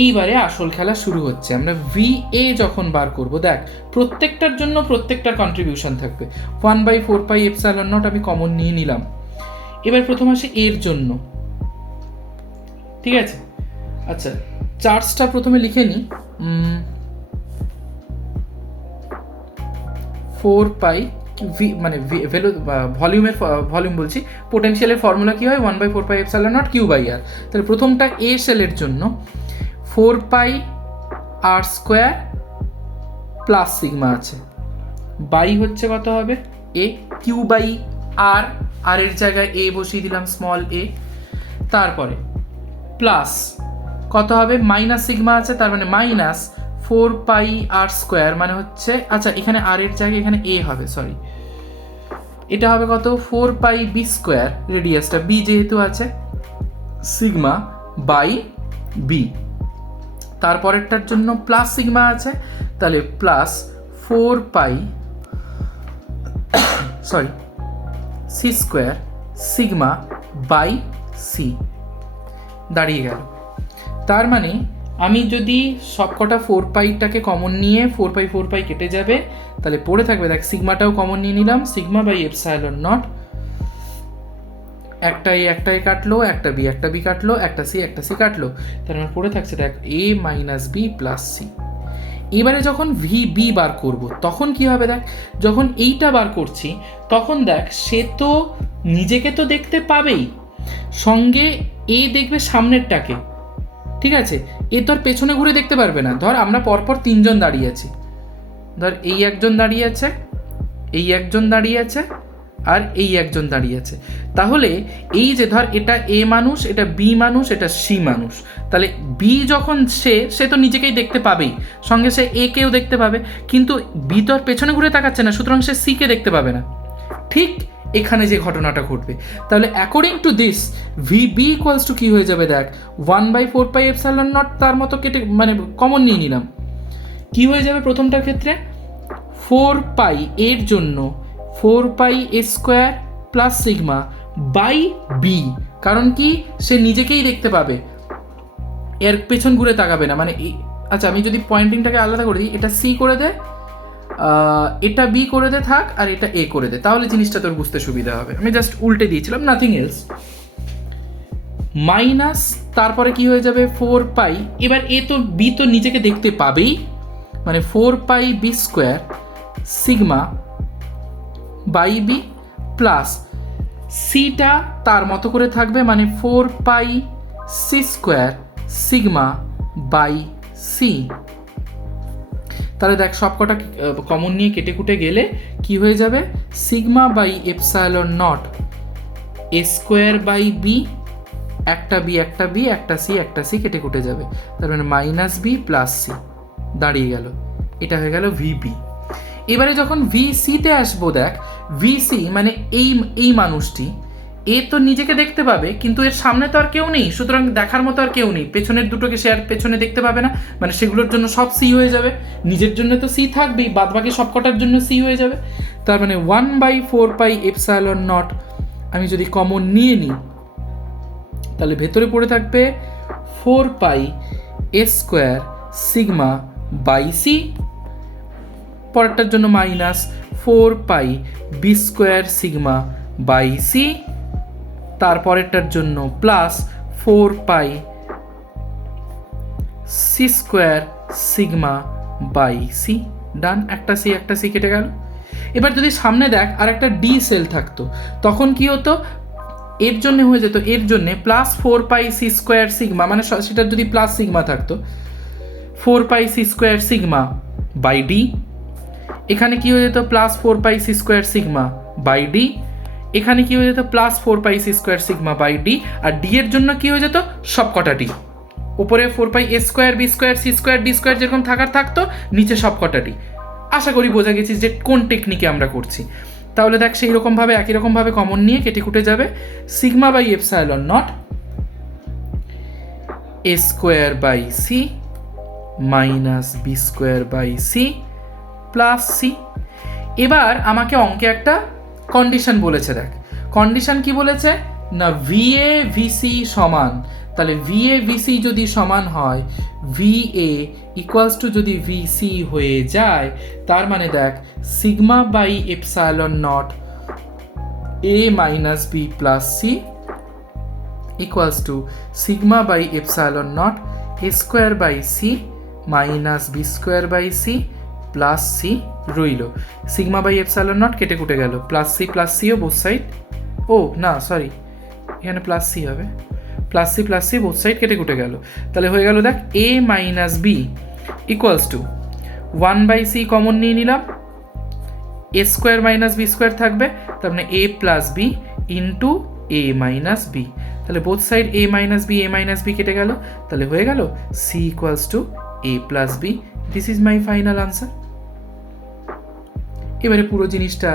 এইবারে আসল খেলা শুরু হচ্ছে। আমরা VA যখন বার করব, দেখ প্রত্যেকটার জন্য প্রত্যেকটার কন্ট্রিবিউশন থাকবে। 1/4 পাই এপসাইলন নট আমি কমন নিয়ে নিলাম। এবার প্রথম আসে এর জন্য, ঠিক আছে? আচ্ছা, চার্জটা প্রথমে লিখে নিই, 4 পাই ভি, মানে ভলিউমের ভলিউম বলছি, পোটেনশিয়ালের ফর্মুলা কী হয়? 1/4 pi epsilon naught Q by r. তাহলে প্রথমটা এ শেলের জন্য 4 pi r square plus sigma আছে, বাই হচ্ছে কত হবে? এ, কিউ বাই আর, আর এর জায়গায় এ বসিয়ে দিলাম স্মল এ, তারপরে প্লাস কত হবে? মাইনাস সিগমা আছে, তার মানে মাইনাস 4 পাই আর স্কোয়ার, মানে হচ্ছে, আচ্ছা এখানে আর এর জায়গায় এখানে এ হবে, সরি, এটা হবে কত? 4 পাই বি স্কোয়ার, রেডিয়াসটা বি যেহেতু আছে, সিগমা বাই বি। তারপরেরটার জন্য প্লাস সিগমা আছে, তাহলে plus 4 pi sorry C square sigma by C দাঁড়িয়ে গেল। তার মানে আমি যদি সবকটা 4 পাইটাকে কমন নিয়ে 4 পাই কেটে যাবে, তাহলে পড়ে থাকবে, দেখ সিগমাটাও কমন নিয়ে নিলাম, সিগমা বাই এপসাইলন নট, একটাই কাটলো, একটা বি কাটলো, একটা সি কাটলো, তার মানে পড়ে থাকছে দেখ a minus b plus C. এবারে যখন বি বার করব তখন কি হবে? দেখ যখন এইটা বার করছি তখন দেখ সে তো নিজেকে তো দেখতে পাবেই, সঙ্গে এ দেখবে সামনেরটাকে, ঠিক আছে? এ তোর পেছনে ঘুরে দেখতে পারবে না। ধর আমরা পরপর তিনজন দাঁড়িয়ে আছি, ধর এই একজন দাঁড়িয়ে আছে, এই একজন দাঁড়িয়ে আছে, আর এই একজন দাঁড়িয়ে আছে। তাহলে এই যে ধর এটা এ মানুষ, এটা বি মানুষ, এটা সি মানুষ, তাহলে বি যখন সে তো নিজেকেই দেখতে পাবেই, সঙ্গে সে এ কেও দেখতে পাবে, কিন্তু বি তো আর পেছনে ঘুরে তাকাচ্ছে না, সুতরাং সে সি কে দেখতে পাবে না। ঠিক এখানে যে ঘটনাটা ঘটবে, তাহলে according to this v b equals to কী হয়ে যাবে দেখ, 1/4πε0 তার মতো কেটে মানে কমন নিয়ে নিলাম। কি হয়ে যাবে প্রথমটার ক্ষেত্রে, 4π এর জন্য 4π² প্লাস সিগমা বাই বি, কারণ কি সে নিজেকেই দেখতে পাবে, এর পেছন ঘুরে তাকাবে না। মানে আচ্ছা আমি যদি পয়েন্টিংটাকে আলাদা করে দিই, এটা সি করে দে, এটা বি করে দে থাক, আর এটা এ করে দে, তাহলে জিনিসটা তোর বুঝতে সুবিধা হবে। আমি জাস্ট উল্টে দিয়েছিলাম, নাথিং এলস। মাইনাস তারপরে কি হয়ে যাবে 4π, এবার এ তো বি তো নিজেকে দেখতে পাবেই, মানে 4πb² sigma by B plus সিটা তার মতো করে থাকবে, মানে 4πc² সিগমা বাই সি। তাহলে দেখ সবকটা কমন নিয়ে কেটে কুটে গেলে কি হয়ে যাবে, sigma by ε0 a² by b, একটা বি একটা বি, একটা সি কেটে কুটে যাবে, তার মানে মাইনাস বি প্লাস সি দাঁড়িয়ে গেল। এটা হয়ে গেল ভিবি। এবারে যখন ভিসিতে আসবো, দেখ ভিসি মানে এই মানুষটি, এ তো নিজেকে দেখতে পাবে, কিন্তু এর সামনে তো আর কেউ নেই, সুতরাং দেখার মতো আর কেউ নেই, পেছনের দুটোকে সে আর পেছনে দেখতে পাবে না, মানে সেগুলোর জন্য সব সি হয়ে যাবে, নিজের জন্য তো সি থাকবেই, বাদ বাকি সব কটার জন্য সি হয়ে যাবে। তার মানে 1/4πε0 আমি যদি কমন নিয়ে নিই, তাহলে ভেতরে পড়ে থাকবে 4πa² সিগমা বাই সি, পরেরটার জন্য minus 4πb² sigma by c, তারপরেরটার জন্য plus 4πc² sigma by c. Done, একটা সি কেটে গেল। এবার যদি সামনে দেখ আর একটা ডি সেল থাকতো, তখন কি হতো, এর জন্য হয়ে যেত, এর জন্য প্লাস 4πc² সিগমা, মানে সেটার যদি প্লাস সিগমা থাকতো 4πc² সিগমা বাই ডি, এখানে কি হয়ে যেত plus 4πc² sigma by D, এখানে কি হয়ে যেত plus 4πc² sigma by D, আর ডি এর জন্য কি হয়ে যেত সবকটা ডি, উপরে 4πa² b² c² d² যেরকম থাকতো, নিচে সবকটা ডি। আশা করি বোঝা গেছি যে কোন টেকনিকে আমরা করছি। তাহলে দেখ সেই রকমভাবে একই রকমভাবে কমন নিয়ে কেটে কুটে যাবে, sigma by ε0 a² by c minus b² by c plus c. এবার আমাকে অঙ্কে একটা কন্ডিশন বলেছে, দেখ কন্ডিশন কি বলেছে না, ভিএ ভিসি সমান, তাহলে ভিএ ভিসি যদি সমান হয়, ভিএ ইকুয়ালস টু যদি ভিসি হয়ে যায়, তার মানে দেখ sigma by ε0 a minus b plus c equals to sigma by ε0 a² by c minus b² by c plus c রইল। সিগমা বাই ε0 কেটে কুটে গেল, প্লাস সিও বোথ সাইড, ও না সরি এখানে প্লাস সি হবে, প্লাস সি বোথ সাইড কেটে কুটে গেল। তাহলে হয়ে গেল দেখ a minus b equals two 1/c common নিয়ে নিলাম, a² মাইনাস b² থাকবে, তার মানে a plus B into A minus B, তাহলে both side A minus B কেটে গেল, তাহলে হয়ে গেল C equals to A plus B. This is my final answer. এবারে পুরো জিনিসটা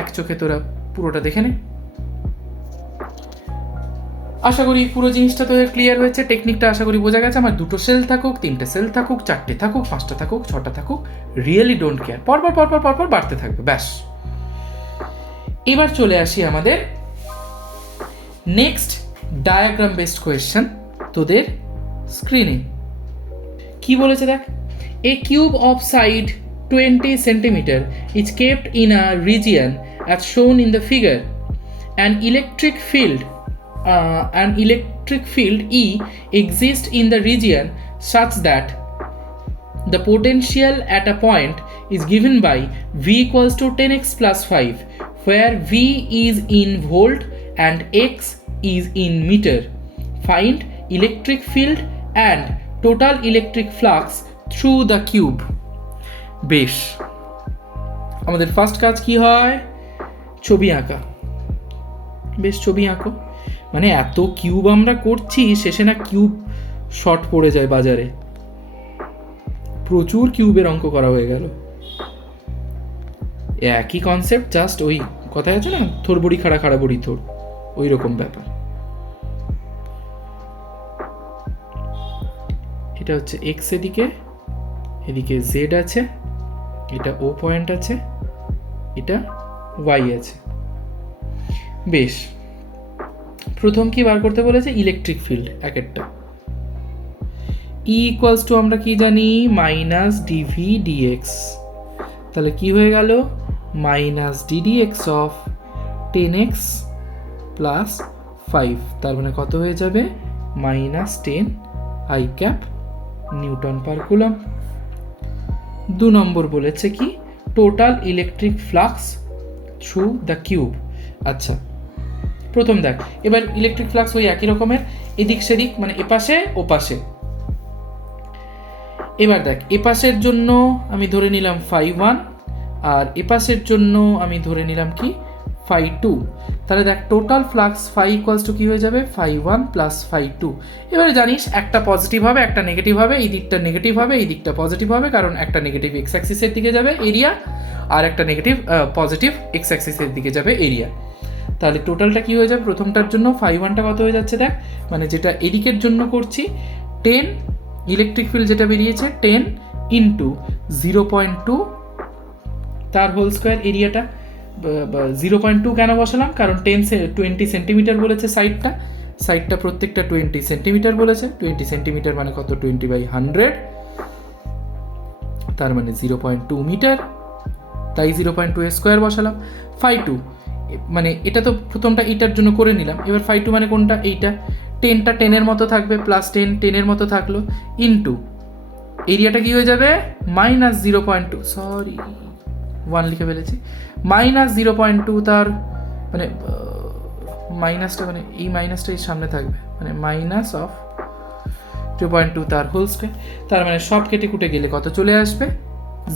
এক চোখে তোরা পুরোটা দেখে নে। আশা করি পুরো জিনিসটা তো ক্লিয়ার হয়েছে, টেকনিকটা আশা করি বোঝা গেছে। আমার 2টো সেল থাকুক, 3টে সেল থাকুক, 4টে থাকুক, 5টা থাকুক, 6টা থাকুক, রিয়েলি ডোন্ট কেয়ার, পরপর বাড়তে থাকবে, ব্যাস। এবার চলে আসি আমাদের নেক্সট ডায়াগ্রাম বেসড কোয়েশ্চেন তোদের স্ক্রিনে। কি বলেছে দেখ, a cube of side 20 centimeter is kept in a region as shown in the figure. An electric field E exists in the region such that the potential at a point is given by V equals to 10x plus 5, where V is in volt and x is in meter. Find electric field and total electric flux through the cube. বেশ, আমাদের ফার্স্ট কাজ কি হয়? ছবি আঁকা। বেশ, ছবি আঁকো। মানে এত কিউব আমরা করছি, শেষে না কিউব শর্ট পড়ে যায় বাজারে। প্রচুর কিউবের অঙ্ক করা হয়ে গেল। একই কনসেপ্ট, জাস্ট ওই কথায় আছে না, থোর বড়ি খাড়া খাড়া বড়ি থোর, ওই রকম ব্যাপার। এটা হচ্ছে এক্স এদিকে, এদিকে জেড আছে, এটা ও পয়েন্ট আছে, এটা ওয়াই আছে। বেশ, প্রথম কি বার করতে বলেছে? ইলেকট্রিক ফিল্ড এক একটা। ই ইকুয়ালস টু আমরা কি জানি? Minus DV DX. তাহলে কি হয়ে গেল? Minus DDX of 10x plus 5। তার মানে কত হয়ে যাবে? Minus 10 I cap newton per coulomb. 2 number বলেছে কি? Total electric flux through the cube. আচ্ছা, প্রথম দেখ, এবার ইলেকট্রিক ফ্লাক্স ওই একই রকমের, এদিক সেদিক, মানে এপাশে ওপাশে। এবার দেখ, এপাশের জন্য আমি ধরে নিলাম φ1 আর এপাশের জন্য আমি ধরে নিলাম কি? φ2। তাহলে দেখ, টোটাল ফ্লাক্স φ ইকুয়ালস টু কি হয়ে যাবে? φ1 প্লাস φ2। এবারে জানিস একটা পজিটিভ হবে, একটা নেগেটিভ হবে, এই দিকটা নেগেটিভ হবে, এই দিকটা পজিটিভ হবে, কারণ একটা নেগেটিভ এক্স অ্যাক্সিসের দিকে যাবে এরিয়া, আর একটা নেগেটিভ পজিটিভ এক্স অ্যাক্সিসের দিকে যাবে এরিয়া। তাহলে টোটালটা কি হয়ে যাবে? প্রথমটার জন্য φ1টা কত হয়ে যাচ্ছে দেখ, মানে যেটা এদিকের জন্য করছি 10, ইলেকট্রিক ফিল্ড যেটা বেরিয়েছে 10 ইন্টু 0.2 তার হোল স্কোয়ার। এরিয়াটা 0.2 কেন বসালাম? কারণ 20 সেন্টিমিটার বলেছে সাইডটা প্রত্যেকটা 20 সেন্টিমিটার বলেছে। 20 সেন্টিমিটার মানে কত? 20/100, তার মানে 0.2 মিটার, তাই 0.2 স্কোয়ার বসালাম। φ2 মানে এটা তো প্রথমটা এইটার জন্য করে নিলাম, এবার φ2 মানে কোনটা? এইটা। 10টা 10-এর মতো থাকবে, প্লাস 10 10-এর মতো থাকলো, ইন্টু এরিয়াটা কি হয়ে যাবে? মাইনাস 0.2, সরি 1 লিখে ফেলেছি, মাইনাস 0.2 তার মানে মাইনাসটা মানে এই মাইনাসটা এই সামনে থাকবে, মানে মাইনাস অফ 2.2 তার হোল স্কোয়ার। তার মানে সব কেটে কুটে গেলে কত চলে আসবে?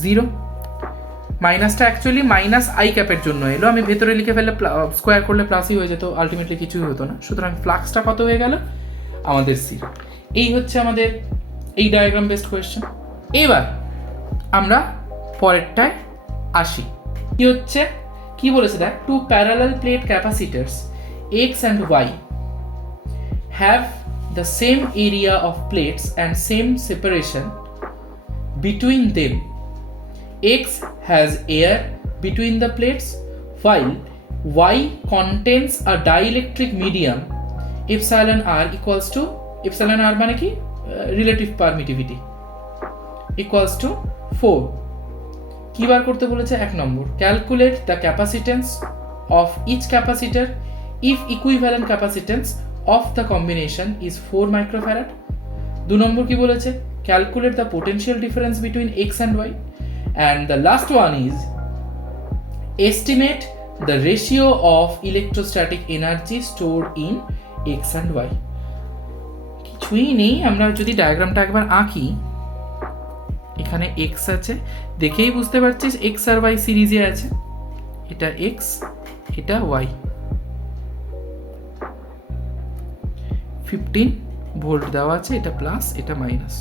0। মাইনাসটা অ্যাকচুয়ালি মাইনাস আই ক্যাপের জন্য এলো, আমি ভেতরে লিখে ফেললে স্কোয়ার করলে প্লাসই হয়ে যেত, আলটিমেটলি কিছুই হতো না। সুতরাং ফ্লাক্সটা কত হয়ে গেল? আমাদের 0। এই হচ্ছে আমাদের এই ডায়াগ্রাম বেসড কোয়েশ্চেন। এবার আমরা পরেরটায় আসি। কি হচ্ছে? কি বলেছে দেখ, two parallel plate capacitors X and Y have the same area of plates and same separation between them. X has air between the plates while Y contains a dielectric medium epsilon r equals to, epsilon r মানে কি? Relative permittivity equals to 4। কি বার করতে বলেছে? 1 নম্বর, calculate the capacitance of each capacitor if equivalent capacitance of the combination is 4 microfarad। 2 নম্বর কি বলেছে? calculate the potential difference between X and Y। And the last one is estimate the ratio of electrostatic energy stored in X and Y। কিছুই নেই, আমরা যদি ডায়াগ্রামটা একবার আঁকি, এখানে X আছে, দেখেই বুঝতে পারছিস X আর Y সিরিজে আছে। এটা X, এটা Y। 15 ভোল্ট দেওয়া আছে, এটা প্লাস এটা মাইনাস।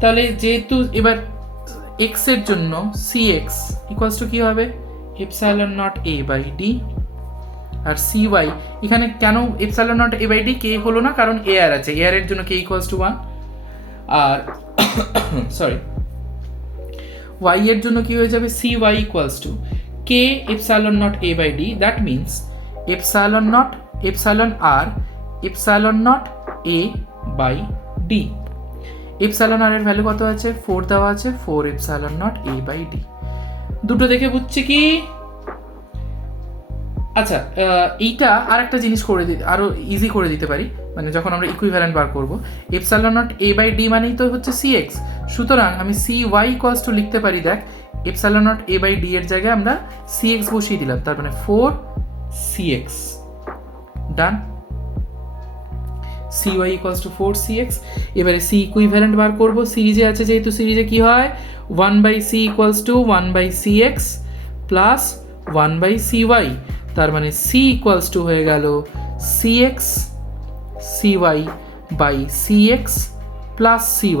তাহলে যেহেতু এবার x এর জন্য cx ইকুয়ালস টু কি হবে? Epsilon naught a by d। আর cy এখানে কেন epsilon naught a by d? K হলো না, কারণ এয়ার আছে, এয়ারের জন্য k ইকুয়ালস টু 1। আর সরি, y এর জন্য কি হয়ে যাবে? cy equals to k epsilon naught a by d। That means epsilon naught epsilon r epsilon naught a by d। Epsilon r এর ভ্যালু কত আছে? 4 দেওয়া আছে, 4 epsilon naught a by d। দুটো দেখে বুঝছি কি? আচ্ছা, এইটা আর একটা জিনিস করে দিতে, আরো ইজি করে দিতে পারি, মানে যখন আমরা ইকুইভ্যালেন্ট বার করব, epsilon naught a by d মানেই তো হচ্ছে cx। সুতরাং আমি cy ইকুয়ালস টু লিখতে পারি, দেখ epsilon naught a by d এর জায়গায় আমরা cx বসিয়ে দিলাম, তার মানে 4 cx ডান। cy equals two 4cx। এবারে c ইকুইভ্যালেন্ট বার করব, সিরিজে আছে যেহেতু, সিরিজে কি হয় 1/c equals to 1/cx plus 1/cy, তার মানে c ইকুয়ালস টু হয়ে গেল cx cy by cx plus cy।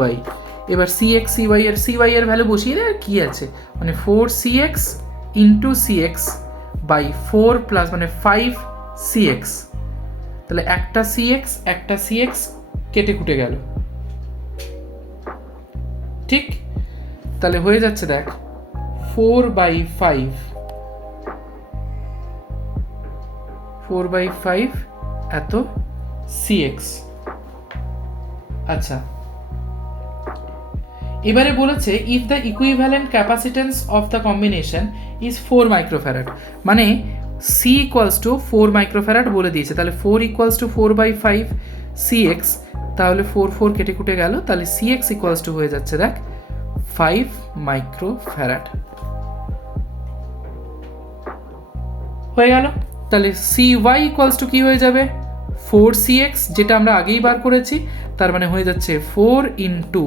এবার cx cy এর ভ্যালু বসিয়ে দেয়, আর কি আছে মানে 4cx into cx by 4 plus মানে 5cx, তাহলে একটা cx কেটে কুটে গেল, ঠিক? তাহলে হয়ে যাচ্ছে দেখ 4/5 এত cx। আচ্ছা, এবারে বলেছে if the equivalent capacitance of the combination is 4 microfarad, মানে c ইকুয়ালস টু 4 মাইক্রোফ্যারাড বলে দিয়েছে, তাহলে 4 ইকুয়ালস টু 4/5 cx, তাহলে 4 কেটে কুটে গেল, তাহলে cx ইকুয়ালস টু হয়ে যাচ্ছে দেখ 5 মাইক্রোফ্যারাড হয়ে গেল। তাহলে cy ইকুয়ালস টু কি হয়ে যাবে 4cx, যেটা আমরা আগেই বার করেছি, তার মানে হয়ে যাচ্ছে 4 into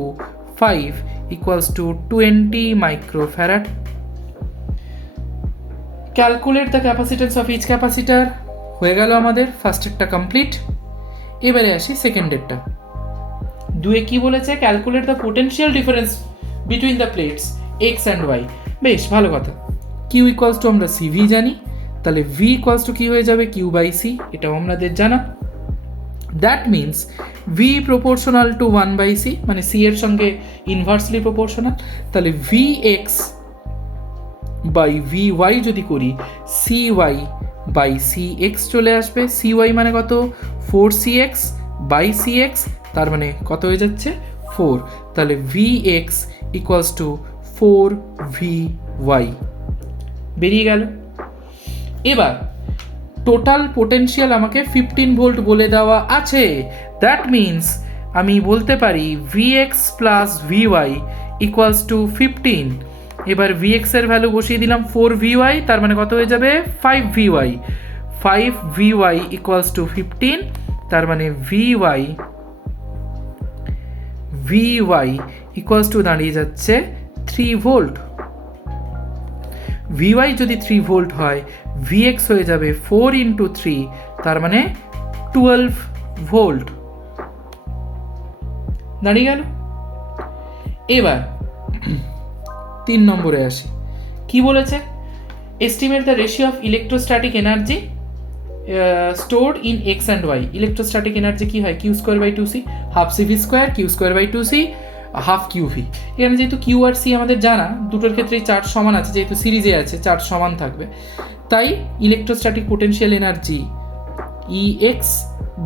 5 equals to 20 microfarad. Calculate the capacitance of each capacitor হয়ে গেল আমাদের ফার্স্টেরটা কমপ্লিট। এবারে আসি সেকেন্ডেরটা। দুয়ে কি বলেছে, calculate the potential difference between the plates X and Y. বেশ ভালো কথা। কিউ ইকুয়ালস টু আমরা সিভি জানি, তাহলে ভি ইকুয়ালস টু কি হয়ে যাবে কিউ বাই সি, এটাও আমাদের জানা। That means V proportional to 1/c, মানে সি এর সঙ্গে ইনভার্সলি প্রপোর্শনাল, তাহলে V X by V Y যদি করি C Y by C X চলে আসবে। সি ওয়াই মানে কত 4cx বাই সি এক্স, তার মানে কত হয়ে যাচ্ছে 4, তাহলে V x equals two 4vy বেরিয়ে গেল। এবার টোটাল পোটেনশিয়াল আমাকে 15 ভোল্ট বলে দেওয়া আছে, দ্যাট মিনস আমি বলতে পারি vx plus vy equals to 15। এবার vx এর ভ্যালু বসিয়ে দিলাম 4vy, তার মানে কত হয়ে যাবে 5vy। 5vy ইকুয়ালস টু 15, তার মানে vy ইকুয়ালস টু দাঁড়িয়ে যাচ্ছে 3 ভোল্ট। vy যদি 3 ভোল্ট হয় vx হয়ে যাবে 4 ইন্টু 3, তার মানে 12 ভোল্ট দাঁড়িয়ে গেল। এবার 3 নম্বরে আসি। কি বলেছে, estimate the ratio of electrostatic energy stored in X and Y. Electrostatic energy কি হয় Q square by 2c, half CV square, Q square by 2c, half QV. এখানে যেহেতু কিউ আর সি আমাদের জানা, দুটোর ক্ষেত্রেই চার্জ সমান আছে, যেহেতু সিরিজে আছে চার্জ সমান থাকবে, তাই electrostatic potential energy E X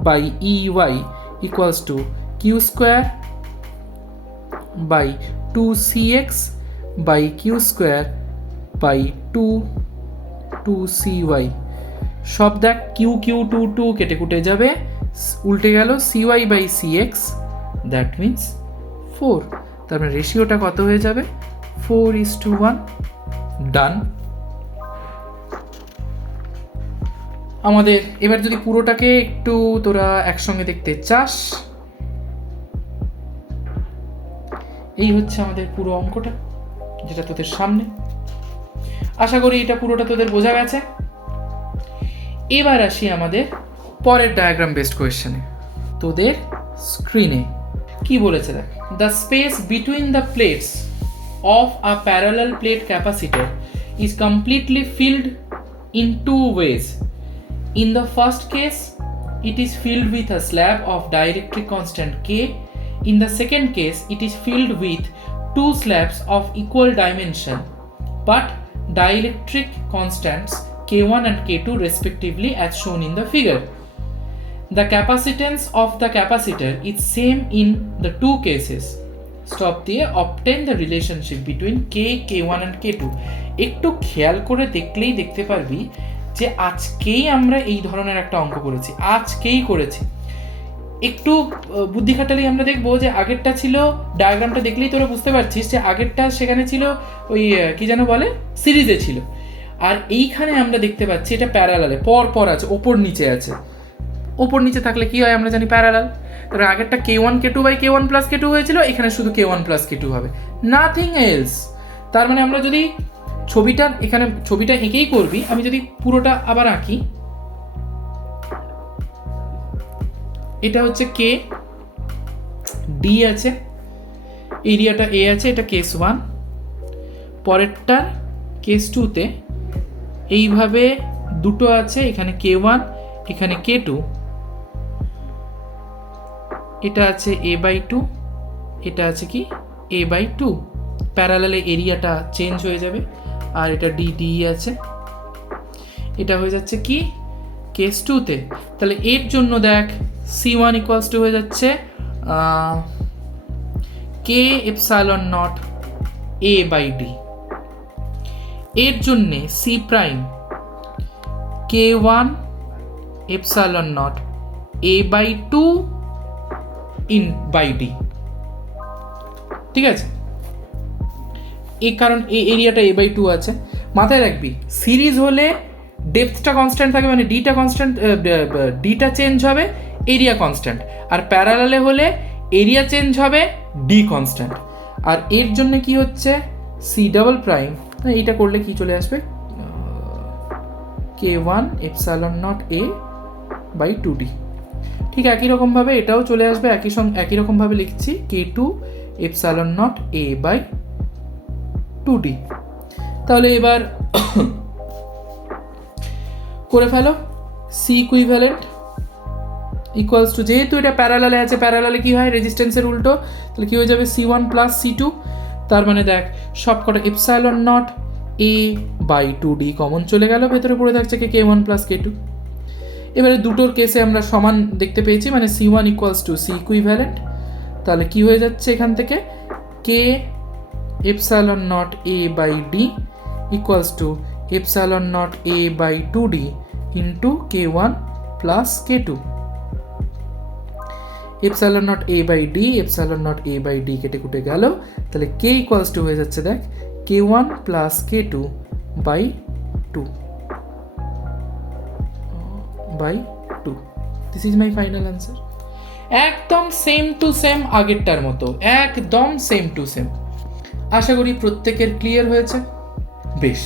by E Y equals to Q square by 2cx by Q square by 2cy। সব দেখ কিউ কিউ 2 কেটে কুটে যাবে, উল্টে গেল cy by cx, that means 4, তার মানে রেশিওটা কত হয়ে যাবে 4:1। ডান। আমাদের এবার যদি পুরোটাকে একটু তোরা একসঙ্গে দেখতে চাস, এই হচ্ছে আমাদের পুরো অঙ্কটা যেটা তোদের সামনে। আশা করি এটা পুরোটা তোদের বোঝা গেছে। এবার আসি আমাদের পরের ডায়াগ্রাম বেসড কোয়েশ্চেনে। তোদের স্ক্রিনে কি বলেছে দেখ, the space between the plates of a parallel plate capacitor is completely field in 2 ways. In the first case, it is filled with a slab of dielectric constant K. In the second case, it is filled with 2 slabs of equal dimension but dielectric constants K1 and K2 respectively as shown in the figure. The capacitance of the capacitor is same in the 2 cases. Stop there. Obtain the relationship between K, K1 and K2. একটু খেয়াল করে দেখলেই দেখতে পারবি যে আজকেই আমরা এই ধরনের একটা অঙ্ক করেছি, আজকেই করেছি। একটু বুদ্ধি খাটালেই আমরা দেখবো যে আগেরটা ছিল, ডায়াগ্রামটা দেখলেই তোরা বুঝতে পারছিস যে আগেরটা সেখানে ছিল ওই কি যেন বলে সিরিজে ছিল, আর এইখানে আমরা দেখতে পাচ্ছি এটা প্যারালালে পর পর আছে, ওপর নিচে আছে। ওপর নিচে থাকলে কি হয় আমরা জানি প্যারালাল। তাহলে আগেরটা k1 k2 by k1 plus k2 হয়েছিল, এখানে শুধু k1 প্লাস k2 হবে, নাথিং এলস। তার মানে আমরা যদি ছবিটা এঁকেই করবি, আমি যদি পুরোটা আবার আঁকি, এটা হচ্ছে k, d আছে, এরিয়াটা a আছে, এটা কেস 1, পরেরটার কেস 2তে এইভাবে দুটো আছে, এখানে k1 এখানে k2, এটা আছে a/2, এটা আছে কি a/2, প্যারালালে এরিয়াটা চেঞ্জ হয়ে যাবে, আর এটা d আছে, এটা হয়ে যাচ্ছে কি কেস 2তে। তাহলে এর জন্য দেখ c1 ইকুয়ালস টু হয়ে যাচ্ছে k এপসাইলন নট a/d, এর জন্যে c prime k1 epsilon naught a/2 in by d, ঠিক আছে। এই কারণ এই এরিয়াটা a/2 আছে, মাথায় রাখবি সিরিজ হলে ডেপথটা কনস্ট্যান্ট থাকে, মানে ডিটা কনস্ট্যান্ট, ডিটা চেঞ্জ হবে, এরিয়া কনস্ট্যান্ট, আর প্যারালালে হলে এরিয়া চেঞ্জ হবে, ডি কনস্ট্যান্ট। আর এর জন্য কি হচ্ছে সি ডাবল প্রাইম, এইটা করলে কি চলে আসবে k1 এপসাইলন নট a/2d, ঠিক একই রকমভাবে এটাও চলে আসবে, একই রকমভাবে লিখছি k2 এপসাইলন নট a/2d। তাহলে এবার করে ফেলো সি ইকুইভ্যালেন্ট ইকুয়ালস টু, যেহেতু এটা প্যারালালে আছে, প্যারালালে কি হয় রেজিস্ট্যান্সের উল্টো, তাহলে কি হয়ে যাবে c1 প্লাস c2, তার মানে দেখ সবকটা এপসাইলন নট a/2d কমন চলে গেল, ভেতরে পড়ে থাকছে k1 প্লাস k2। এবারে দুটোর কেসে আমরা সমান দেখতে পেয়েছি, মানে c1 equals to c equivalent, তাহলে কি হয়ে যাচ্ছে এখান থেকে k epsilon not a/d equals to epsilon not a/2d into k1 plus k2। Epsilon not a/d epsilon not a/d কেটে কুটে গেল, তাহলে k ইকুয়ালস টু হয়ে যাচ্ছে দেখ k1 plus k2 by 2 by 2। This is my final answer. একদম সেম টু সেম আগেরটার মতো, একদম সেম টু সেম। আশা করি প্রত্যেকের ক্লিয়ার হয়েছে। বেশ,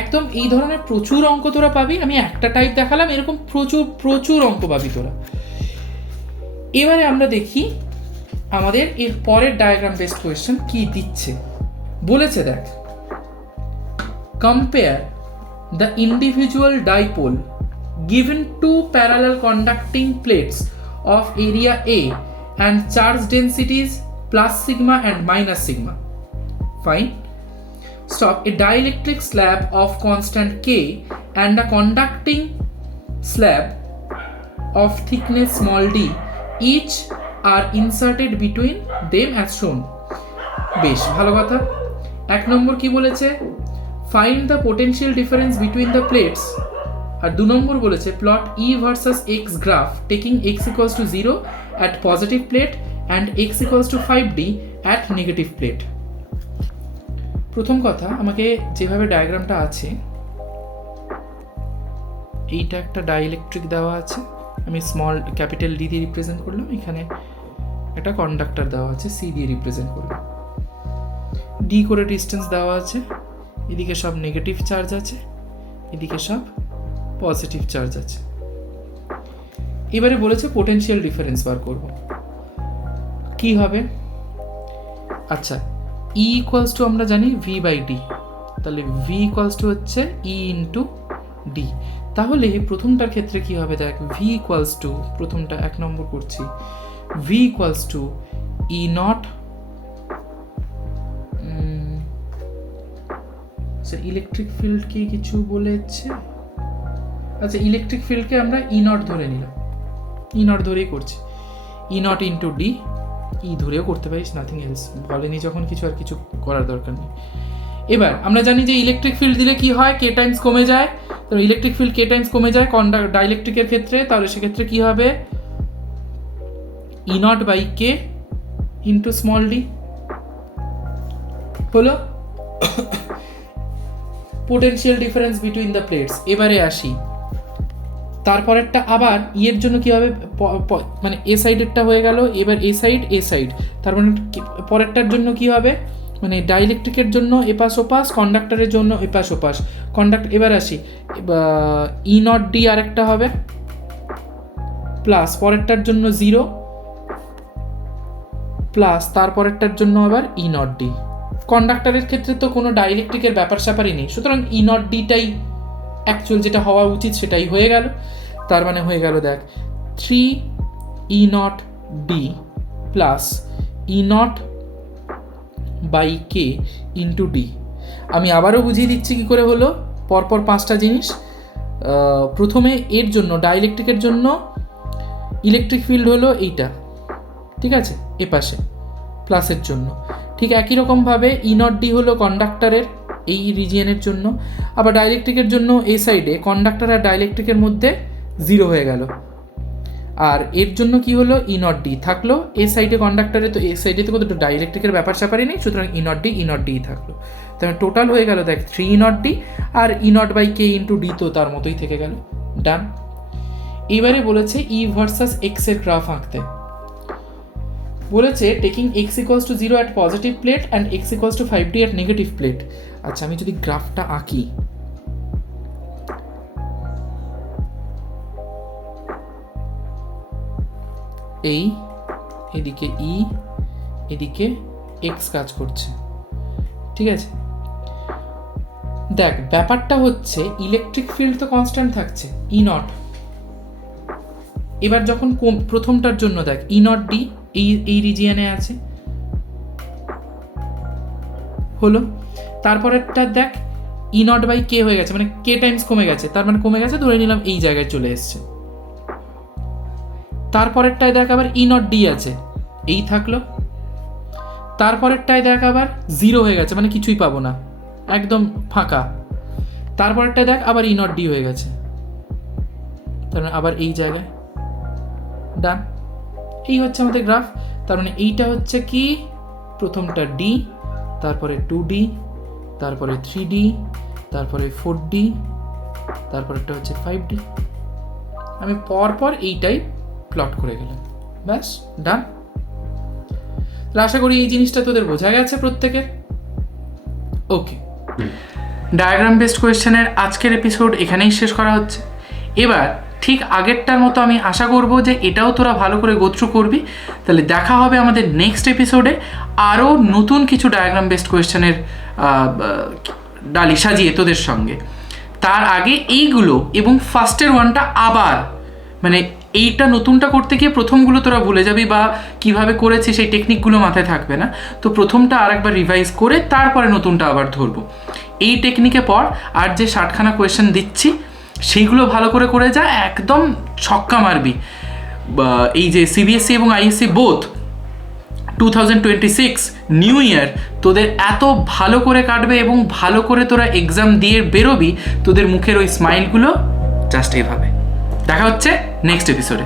একদম এই ধরনের প্রচুর অঙ্ক তোরা পাবি, আমি একটা টাইপ দেখালাম, এরকম প্রচুর প্রচুর অঙ্ক পাবি তোরা। এবারে আমরা দেখি আমাদের এর পরের ডায়াগ্রাম বেসড কোয়েশ্চেন কি দিচ্ছে। বলেছে দেখ, compare the individual dipole given two parallel conducting plates of area A and charge densities plus sigma and minus sigma. Fine. Stop. A dielectric slab of constant K and a conducting slab of thickness small d each are inserted between them as shown. বেশ ভালো কথা। এক নম্বর কি বলেছে, find the potential difference between the plates, R 2 number বলেছে plot E versus x graph taking x equals to 0 at positive plate and x equals to 5d at negative plate. প্রথম কথা, আমাকে যেভাবে ডায়াগ্রামটা আছে, এইটা একটা ডাইইলেকট্রিক দেওয়া আছে, আমি স্মল ক্যাপিটাল ডি দিয়ে রিপ্রেজেন্ট করলাম, এখানে একটা কন্ডাক্টর দেওয়া আছে সি দিয়ে রিপ্রেজেন্ট করলাম, ডি করে ডিস্টেন্স দেওয়া আছে, এদিকে সব নেগেটিভ চার্জ আছে, এদিকে সব পজিটিভ চার্জ আছে। এবারে বলেছে পোটেনশিয়াল ডিফারেন্স বার করব, কি হবে? আচ্ছা, ই ইকুয়ালস টু আমরা জানি ভি বাই ডি, তাহলে ভি ইকুয়ালস টু হচ্ছে ই ইন্টু ডি। তাহলে প্রথমটার ক্ষেত্রে কি হবে দেখ, ভি ইকুয়ালস টু, প্রথমটা 1 নম্বর করছি, V equals to E not, electric field কি কিছু বলেছে? আচ্ছা, ইলেকট্রিক ফিল্ডকে আমরা ই নট ধরে নিলাম, ই নট ধরেই করছি, ই নট ইন্টু ডি, ই ধরেও করতে পারিস, নাথিং এলস, বলেনি যখন কিছু আর কিছু করার দরকার নেই। এবার আমরা জানি যে ইলেকট্রিক ফিল্ড দিলে কি হয়, কে টাইমস কমে যায়, তো ইলেকট্রিক ফিল্ড কে টাইমস কমে যায় ডাইইলেকট্রিকের ক্ষেত্রে, তাহলে সেক্ষেত্রে কি হবে e naught by k into small d হলো potential difference between the plates. এবারে আসি, তারপরেরটা আবার এর জন্য কী হবে, মানে এ সাইডেরটা হয়ে গেল, এবার এ সাইড, তার মানে পরেরটার জন্য কি হবে, মানে ডাইইলেকট্রিকের জন্য এপাশ ওপাশ, কন্ডাক্টরের জন্য এপাশ ওপাশ, এবার আসি ই নট ডি আরেকটা হবে, প্লাস পরেরটার জন্য 0 প্লাস তারপরেরটার জন্য আবার ই নট ডি। কন্ডাক্টরের ক্ষেত্রে তো কোনো ডাইইলেকট্রিকের ব্যাপার স্যাপারই নেই, সুতরাং ই নট ডিটাই অ্যাকচুয়াল যেটা হওয়া উচিত সেটাই হয়ে গেল। তার মানে হয়ে গেল দেখ 3 e naught d plus e naught by k into d. আমি আবারও বুঝিয়ে দিচ্ছি কী করে হলো, পরপর 5টা জিনিস। প্রথমে এর জন্য ডাইইলেকট্রিকের জন্য ইলেকট্রিক ফিল্ড হলো এইটা, ঠিক আছে, এ পাশে প্লাসের জন্য। ঠিক একই রকমভাবে ই নট ডি হলো কন্ডাক্টরের এই রিজিয়নের জন্য, আবার ডাইইলেকট্রিকের জন্য এই সাইডে কন্ডাক্টর আর ডাইইলেকট্রিকের মধ্যে 0 হয়ে গেল। আর এর জন্য কি হলো, ই নট ডি থাকলো এ সাইডে কন্ডাক্টরে, তো এই সাইডে তো কোনো ডাইইলেকট্রিকের ব্যাপার স্যাপারই নেই, সুতরাং ই নট ডি থাকলো। তাহলে টোটাল হয়ে গেল দেখ 3 ই নট ডি, আর e naught by k into d তো তার মতোই থেকে গেল, ডান। এবারে বলেছে ই ভার্সাস এক্স এর গ্রাফ আঁকতে বলেছে, taking x equals to 0 at positive plate and x equals to 5d at negative plate. আচ্ছা, আমি যদি গ্রাফটা আঁকি, এদিকে ই, এদিকে এক্স কাজ করছে, ঠিক আছে। দেখ ব্যাপারটা হচ্ছে ইলেকট্রিক ফিল্ড তো কনস্ট্যান্ট থাকছে ই নট। এবার যখন প্রথমটার জন্য দেখ ই নট ডি এই রিজিয়নে আছে হলো, তারপরেরটা দেখ ই নট বাই কে হয়ে গেছে, মানে কে টাইমস কমে গেছে, তার মানে কমে গেছে, ধরে নিলাম এই জায়গায় চলে এসছে। তারপরেরটায় দেখ আবার ই নট ডি আছে, এই থাকলো। তারপরেরটায় দেখ আবার 0 হয়ে গেছে, মানে কিছুই পাবো না, একদম ফাঁকা। তারপরেরটায় দেখ আবার ই নট ডি হয়ে গেছে, তার মানে আবার এই জায়গায়, ডান। এই হচ্ছে আমাদের গ্রাফ। তার মানে এইটা হচ্ছে কি, প্রথমটা ডি, তারপরে 2d, তারপরে 3d, তারপরে 4d, তারপরেরটা হচ্ছে 5d। আমি পরপর এইটাই প্লট করে গেলাম, ব্যাস ডান। তাহলে আশা করি এই জিনিসটা তোদের বোঝা গেছে প্রত্যেকের। ওকে, ডায়াগ্রাম বেসড কোয়েশ্চেনের আজকের এপিসোড এখানেই শেষ করা হচ্ছে। এবার ঠিক আগেরটার মতো আমি আশা করব যে এটাও তোরা ভালো করে গো থ্রু করবি। তাহলে দেখা হবে আমাদের নেক্সট এপিসোডে আরও নতুন কিছু ডায়াগ্রাম বেসড কোয়েশ্চেনের ডালি সাজিয়ে তোদের সঙ্গে। তার আগে এইগুলো এবং ফার্স্টের ওয়ানটা আবার, মানে এইটা নতুনটা করতে গিয়ে প্রথমগুলো তোরা ভুলে যাবি বা কিভাবে করেছি সেই টেকনিকগুলো মাথায় থাকবে না, তো প্রথমটা আরেকবার রিভাইজ করে তারপরে নতুনটা আবার ধরবো। এই টেকনিকে পর আর যে 60খানা কোয়েশ্চেন দিচ্ছি সেইগুলো ভালো করে করে যা, একদম ছক্কা মারবি। এই যে সিবিএসসি এবং আইএসসি বোথ 2026 নিউ ইয়ার তোদের এত ভালো করে কাটবে এবং ভালো করে তোরা এক্সাম দিয়ে বেরোবি, তোদের মুখের ওই স্মাইলগুলো জাস্ট এইভাবে। দেখা হচ্ছে নেক্সট এপিসোডে।